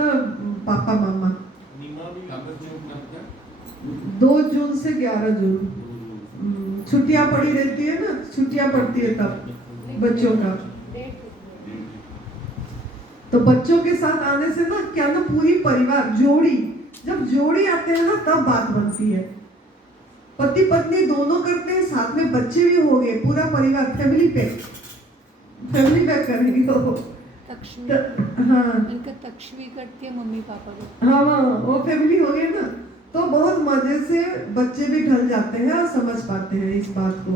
पापा मामा। 2 जून से 11 जून छुट्टियां पड़ी रहती है ना, छुट्टियां पड़ती है तब बच्चों का। तो बच्चों के साथ आने से ना क्या ना, पूरी परिवार जब जोड़ी आते हैं ना तब बात बनती है। पति पत्नी दोनों करते हैं, साथ में बच्चे भी हो गए, पूरा परिवार फैमिली पैक करेंगे वो। हाँ इनका तक्षवी करती है मम्मी पापा को। हाँ वो फैमिली हो गई ना, तो बहुत मजे से बच्चे भी ढल जाते हैं और समझ पाते हैं इस बात को।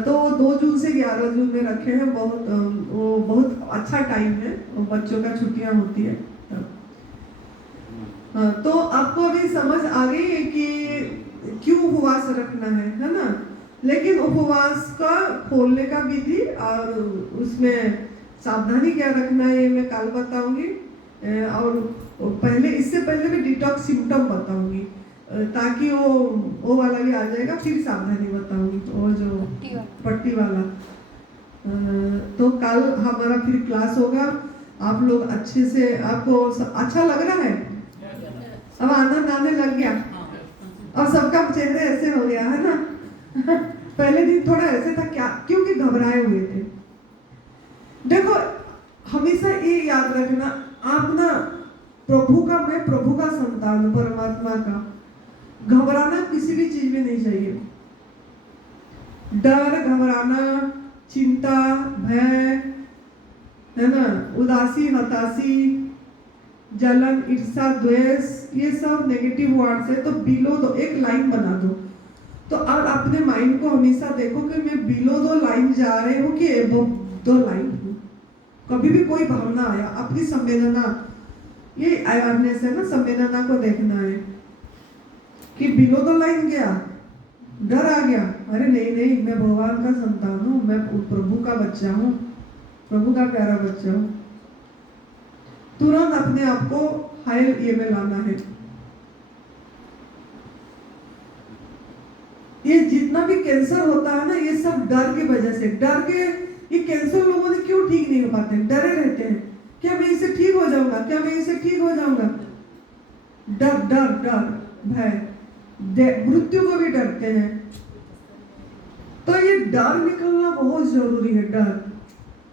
तो 2 जून से 11 जून में रखे हैं। वो बहुत अच्छा टाइम है, बच्चों का छुट्टियां होती है। तो आपको अभी समझ आ गई है कि क्यों उपवास रखना है ना। लेकिन उपवास का खोलने का विधि और उसमें सावधानी क्या रखना है ये मैं कल बताऊंगी। और इससे पहले भी डिटॉक्स सिम्टम बताऊंगी, ताकि वो वाला भी आ जाएगा, फिर सावधानी बताऊंगी। वो जो पट्टी वाला, तो कल हमारा फिर क्लास होगा। आप लोग अच्छे से, आपको अच्छा लग रहा है, अब आनंद आने लग गया और सबका चेहरे ऐसे हो गया है ना। पहले दिन थोड़ा ऐसे था, क्या क्योंकि घबराए हुए थे। देखो हमेशा ये याद रखना, आप ना मैं प्रभु का संतान हूं, परमात्मा का। घबराना किसी भी चीज में नहीं चाहिए। डर, घबराना, चिंता, भय, है ना, उदासी, हताशी, जलन, ईर्षा, द्वेष, ये सब नेगेटिव वर्ड्स है। तो बिलो दो, एक लाइन बना दो। तो और अपने माइंड को हमेशा देखो कि मैं बिलो 2 लाइन जा रहे हूँ कि एबो 2 लाइन हूँ। कभी भी कोई भावना आया, अपनी संवेदना, ये अवेयरनेस है ना, संवेदना को देखना है कि बिलो द लाइन गया, डर आ गया, अरे नहीं नहीं मैं भगवान का संतान हूँ, मैं प्रभु का बच्चा हूँ, प्रभु का प्यारा बच्चा हूँ। तुरंत अपने आप को हाई ये में लाना है। ये जितना भी कैंसर होता है ना, ये सब डर की वजह से, डर के ये कैंसर लोगों ने क्यों ठीक नहीं हो पाते, डरे रहते हैं, क्या मैं इससे ठीक हो जाऊंगा, क्या मैं इससे ठीक हो जाऊंगा। डर डर डर भय, मृत्यु को भी डरते हैं। तो ये डर निकलना बहुत जरूरी है। डर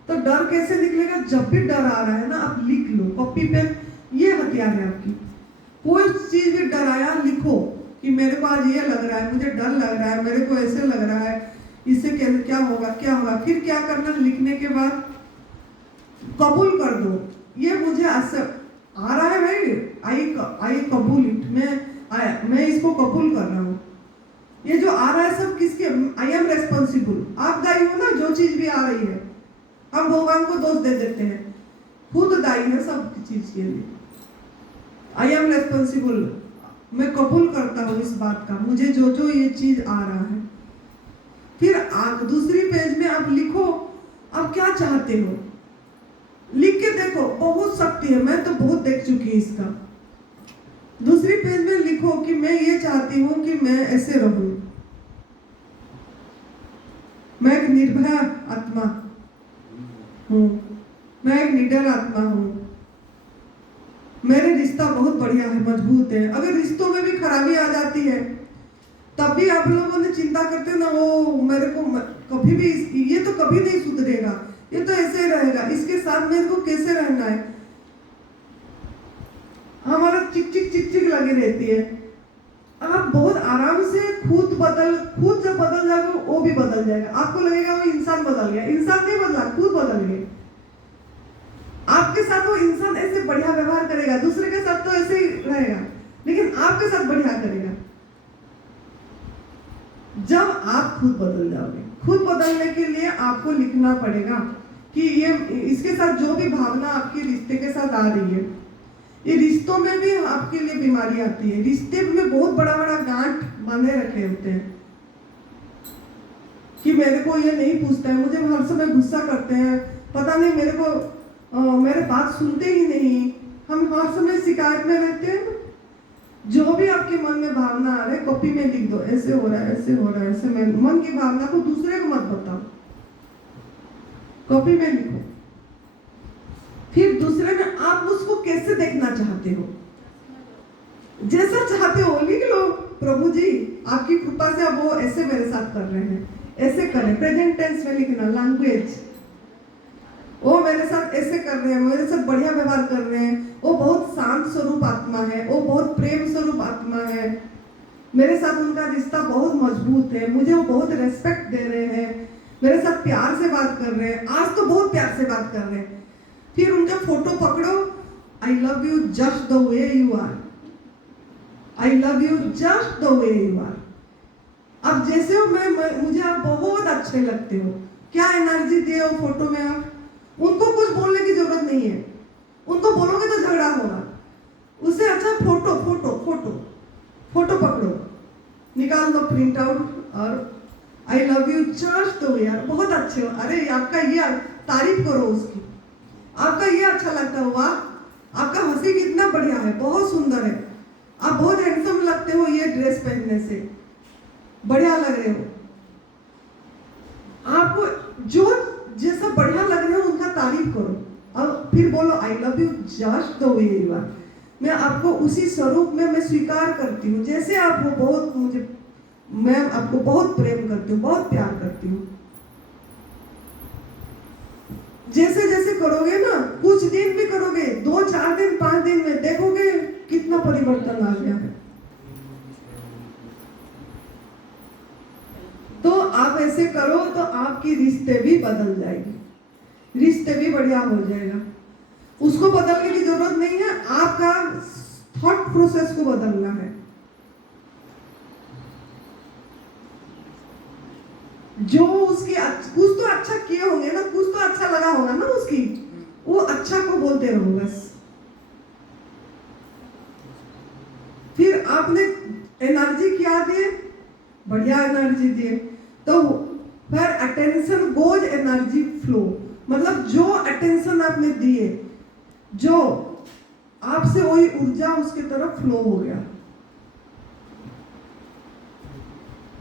तो डर कैसे निकलेगा, जब भी डर आ रहा है ना आप लिख लो कॉपी पे, ये हथियार है आपकी। कोई चीज भी डर आया लिखो कि मेरे को आज ये लग रहा है, मुझे डर लग रहा है, मेरे को ऐसे लग रहा है, इससे क्या होगा क्या होगा। फिर क्या करना, लिखने के बाद कबूल कर दो, ये मुझे असर आ रहा है भाई, आई कबूल इट, मैं इसको कबूल कर रहा हूँ। ये जो आ रहा है सब किसके, आई एम रेस्पॉन्सिबल। आप दायी हो ना, जो चीज भी आ रही है हम भगवान को दोष दे देते हैं, खुद दायी है सब चीज के लिए। आई एम रेस्पॉन्सिबल, मैं कबूल करता हूँ इस बात का, मुझे जो जो ये चीज आ रहा है। फिर आप दूसरी पेज में आप लिखो आप क्या चाहते हो, लिख के देखो, बहुत शक्ति है, मैं तो बहुत देख चुकी हूँ इसका। दूसरी पेज में लिखो कि मैं ये चाहती हूँ कि मैं ऐसे रहूं, मैं एक निर्भय आत्मा हूँ, मैं एक निडर आत्मा हूँ, मेरे रिश्ता बहुत बढ़िया है, मजबूत है। अगर रिश्तों में भी खराबी आ जाती है तब भी आप लोगों ने चिंता करते ना, वो मेरे को कभी भी ये तो कभी नहीं सुधरेगा, ये तो ऐसे ही रहेगा, इसके साथ मेरे को कैसे रहना है, हमारा चिक चिक चिक चिक लगी रहती है। आप बहुत आराम से खुद जब बदल जाएगा वो भी बदल जाएगा। आपको लगेगा वो इंसान बदल गया, इंसान नहीं बदला, खुद बदल गए। आपके साथ वो इंसान ऐसे बढ़िया व्यवहार करेगा, दूसरे के साथ तो ऐसे ही रहेगा, लेकिन आपके साथ बढ़िया करेगा जब आप खुद बदल जाओगे। खुद बदलने के लिए आपको लिखना पड़ेगा कि ये इसके साथ जो भी भावना आपके रिश्ते के साथ आ रही है, ये रिश्तों में भी आपके लिए बीमारी आती है। रिश्ते में बहुत बड़ा बड़ा गांठ बांधे रखे होते हैं कि मेरे को ये नहीं पूछता है, मुझे हर समय गुस्सा करते हैं, पता नहीं मेरे को मेरे बात सुनते ही नहीं, हम हर समय शिकायत में रहते हैं। जो भी आपके मन में भावना आ रहा है कॉपी में लिख दो, ऐसे हो रहा है, ऐसे हो रहा है, ऐसे में मन की भावना को दूसरे को मत बताओ, कॉपी में लिखो। फिर दूसरे में आप उसको कैसे देखना चाहते हो, जैसा चाहते हो लिख लो। प्रभु जी आपकी कृपा से अब वो ऐसे मेरे साथ कर रहे हैं, ऐसे करें, प्रेजेंट टेंस में लिखना, लैंग्वेज, वो मेरे साथ ऐसे कर रहे हैं, मेरे साथ बढ़िया व्यवहार कर रहे हैं, वो बहुत शांत स्वरूप आत्मा है, वो बहुत प्रेम स्वरूप आत्मा है, मेरे साथ उनका रिश्ता बहुत मजबूत है, मुझे वो बहुत रेस्पेक्ट दे रहे हैं, मेरे साथ प्यार से बात कर रहे हैं, आज तो बहुत प्यार से बात कर रहे हैं। फिर उनका फोटो पकड़ो, I love you just the way you are, I love you just the way you are. अब जैसे हो मुझे आप बहुत अच्छे लगते हो, क्या एनर्जी दिए हो फोटो में आप। उनको कुछ बोलने की जरूरत नहीं है, उनको बोलोगे तो झगड़ा होगा, उससे अच्छा फोटो फोटो फोटो फोटो पकड़ो, निकाल दो प्रिंट आउट और आई लव यू जस्ट द वे, यार बहुत अच्छे हो, अरे आपका ये तारीफ करो उसकी, आपका ये अच्छा लगता है, वाह आपका हंसी कितना बढ़िया है, बहुत सुंदर है, आप बहुत हैंडसम लगते हो, ये ड्रेस पहनने से बढ़िया लग रहे हो। आपको जो जैसा बढ़िया लग रहा है उनका तारीफ करो और फिर बोलो I love you just the way you are. मैं आपको उसी स्वरूप में मैं स्वीकार करती हूँ जैसे आप हो, बहुत मुझे, मैं आपको बहुत प्रेम करती हूँ, बहुत प्यार करती हूँ। जैसे जैसे करोगे ना, कुछ दिन भी करोगे, 2-4 दिन 5 दिन में देखोगे कितना परिवर्तन आ गया है। तो आप ऐसे करो तो आपकी रिश्ते भी बदल जाएगी, रिश्ते भी बढ़िया हो जाएगा। उसको बदलने की जरूरत नहीं है, आपका थॉट प्रोसेस को बदलना है। जो उसकी कुछ तो अच्छा किए होंगे ना, कुछ तो अच्छा लगा होगा ना उसकी, वो अच्छा को बोलते रहो बस। फिर आपने एनर्जी क्या दिए? बढ़िया एनर्जी दिए। तो where attention goes energy flow, मतलब जो अटेंशन आपने दिए, जो आपसे वही ऊर्जा उसके तरफ फ्लो हो गया,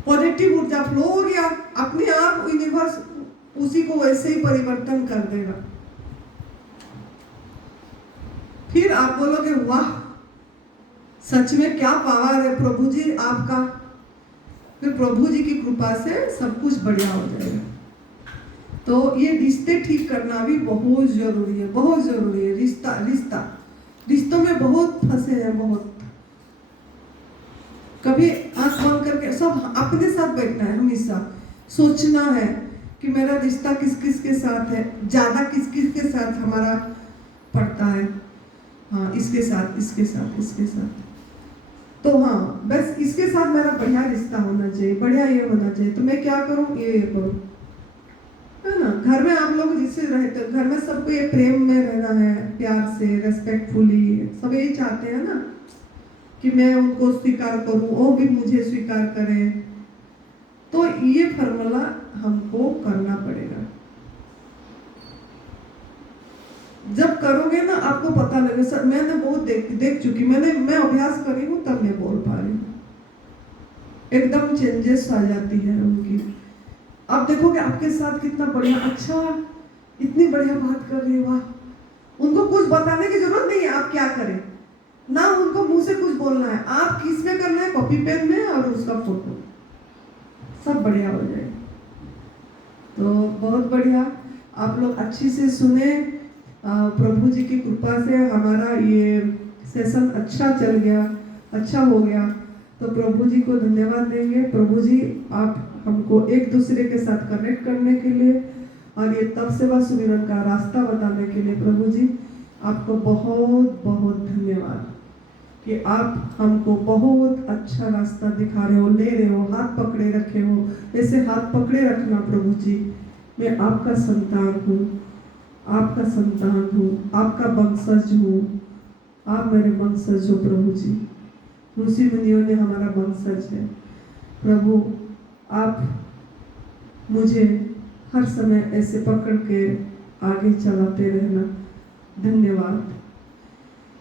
पॉजिटिव ऊर्जा फ्लो हो गया, अपने आप यूनिवर्स उसी को वैसे ही परिवर्तन कर देगा। फिर आप बोलोगे वाह, सच में क्या पावर है प्रभु जी आपका। फिर प्रभु जी की कृपा से सब कुछ बढ़िया हो जाएगा। तो ये रिश्ते ठीक करना भी बहुत जरूरी है, बहुत जरूरी है। रिश्तों में बहुत फंसे हैं, बहुत। कभी आंख बंद करके सब अपने साथ बैठना है, हमेशा सोचना है कि मेरा रिश्ता किस किस के साथ है, ज्यादा किस किस के साथ हमारा पड़ता है। हाँ, इसके साथ, इसके साथ, इसके साथ। तो हाँ, बस इसके साथ मेरा बढ़िया रिश्ता होना चाहिए, बढ़िया ये होना चाहिए। तो मैं क्या करूँ, ये करूँ, है ना। घर में आप लोग जिससे रहते, घर में सबको ये प्रेम में रहना है, प्यार से, रेस्पेक्टफुली, सब यही चाहते हैं ना कि मैं उनको स्वीकार करूँ, वो भी मुझे स्वीकार करें। तो ये फॉर्मूला हमको करना पड़ेगा। जब करोगे ना आपको पता लगेगा। मैंने बहुत देख चुकी, मैं अभ्यास करी हूँ तब मैं बोल पा रही हूँ। एकदम चेंजेस आ जाती है उनकी। आप देखोगे आपके साथ कितना बढ़िया, अच्छा इतनी बढ़िया बात कर रही है, वाह। उनको कुछ बताने की जरूरत नहीं है, आप क्या करें ना, उनको मुंह से कुछ बोलना है। आप किस में करना है, कॉपी पेन में, और उसका फोटो, सब बढ़िया हो जाएगा। तो बहुत बढ़िया, आप लोग अच्छी से सुने। प्रभु जी की कृपा से हमारा ये सेशन अच्छा चल गया, अच्छा हो गया। तो प्रभु जी को धन्यवाद देंगे। प्रभु जी, आप हमको एक दूसरे के साथ कनेक्ट करने के लिए और ये तप सेवा सुमिरन का रास्ता बताने के लिए प्रभु जी आपको बहुत बहुत धन्यवाद कि आप हमको बहुत अच्छा रास्ता दिखा रहे हो, ले रहे हो, हाथ पकड़े रखे हो। ऐसे हाथ पकड़े रखना प्रभु जी। मैं आपका संतान हूँ, आपका संतान हूँ, आपका वंशज हूँ। आप मेरे वंशज हो प्रभु जी। ऋषि मुनियों ने हमारा वंशज है प्रभु। आप मुझे हर समय ऐसे पकड़ के आगे चलाते रहना। धन्यवाद।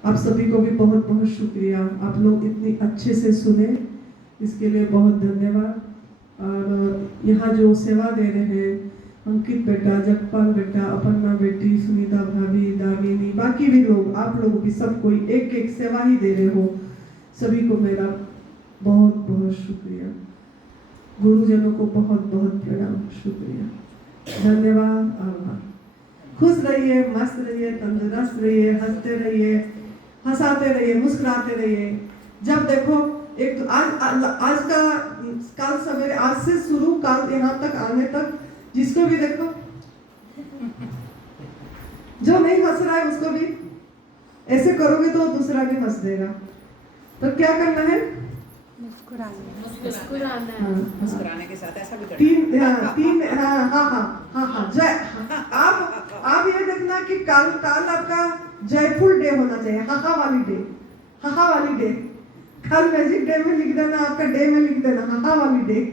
आप सभी को भी बहुत बहुत शुक्रिया। आप लोग इतनी अच्छे से सुने, इसके लिए बहुत धन्यवाद। और यहाँ जो सेवा दे रहे हैं, अंकित बेटा, जगपाल बेटा, अपर्णा बेटी, सुनीता भाभी, दामिनी, बाकी भी लोग, आप लोग भी सब कोई एक एक सेवा ही दे रहे हो, सभी को मेरा बहुत बहुत शुक्रिया। गुरुजनों को बहुत बहुत प्रणाम, शुक्रिया, धन्यवाद, आभार। खुश रहिए, मस्त रहिए, तंदुरुस्त रहिए, हंसते रहिए, हंसाते रहिए, मुस्कुराते रहिए। जब देखो एक तो आज का काल सवेरे, आज से शुरू, काल यहाँ तक आने तक, जिसको भी देखो, जो नहीं हंस रहा है उसको भी ऐसे करोगे तो दूसरा भी हंस देगा। तो क्या करना है, मुस्कुराने के साथ ऐसा भी करना है। हाँ, जय। आप ये देखना कि काल आपका जयफुल डे होना चाहिए, हाहा वाली डे, हाहा वाली डे। कल मैजिक डे में लिख देना, आपका डे में लिख देना हाहा वाली डे।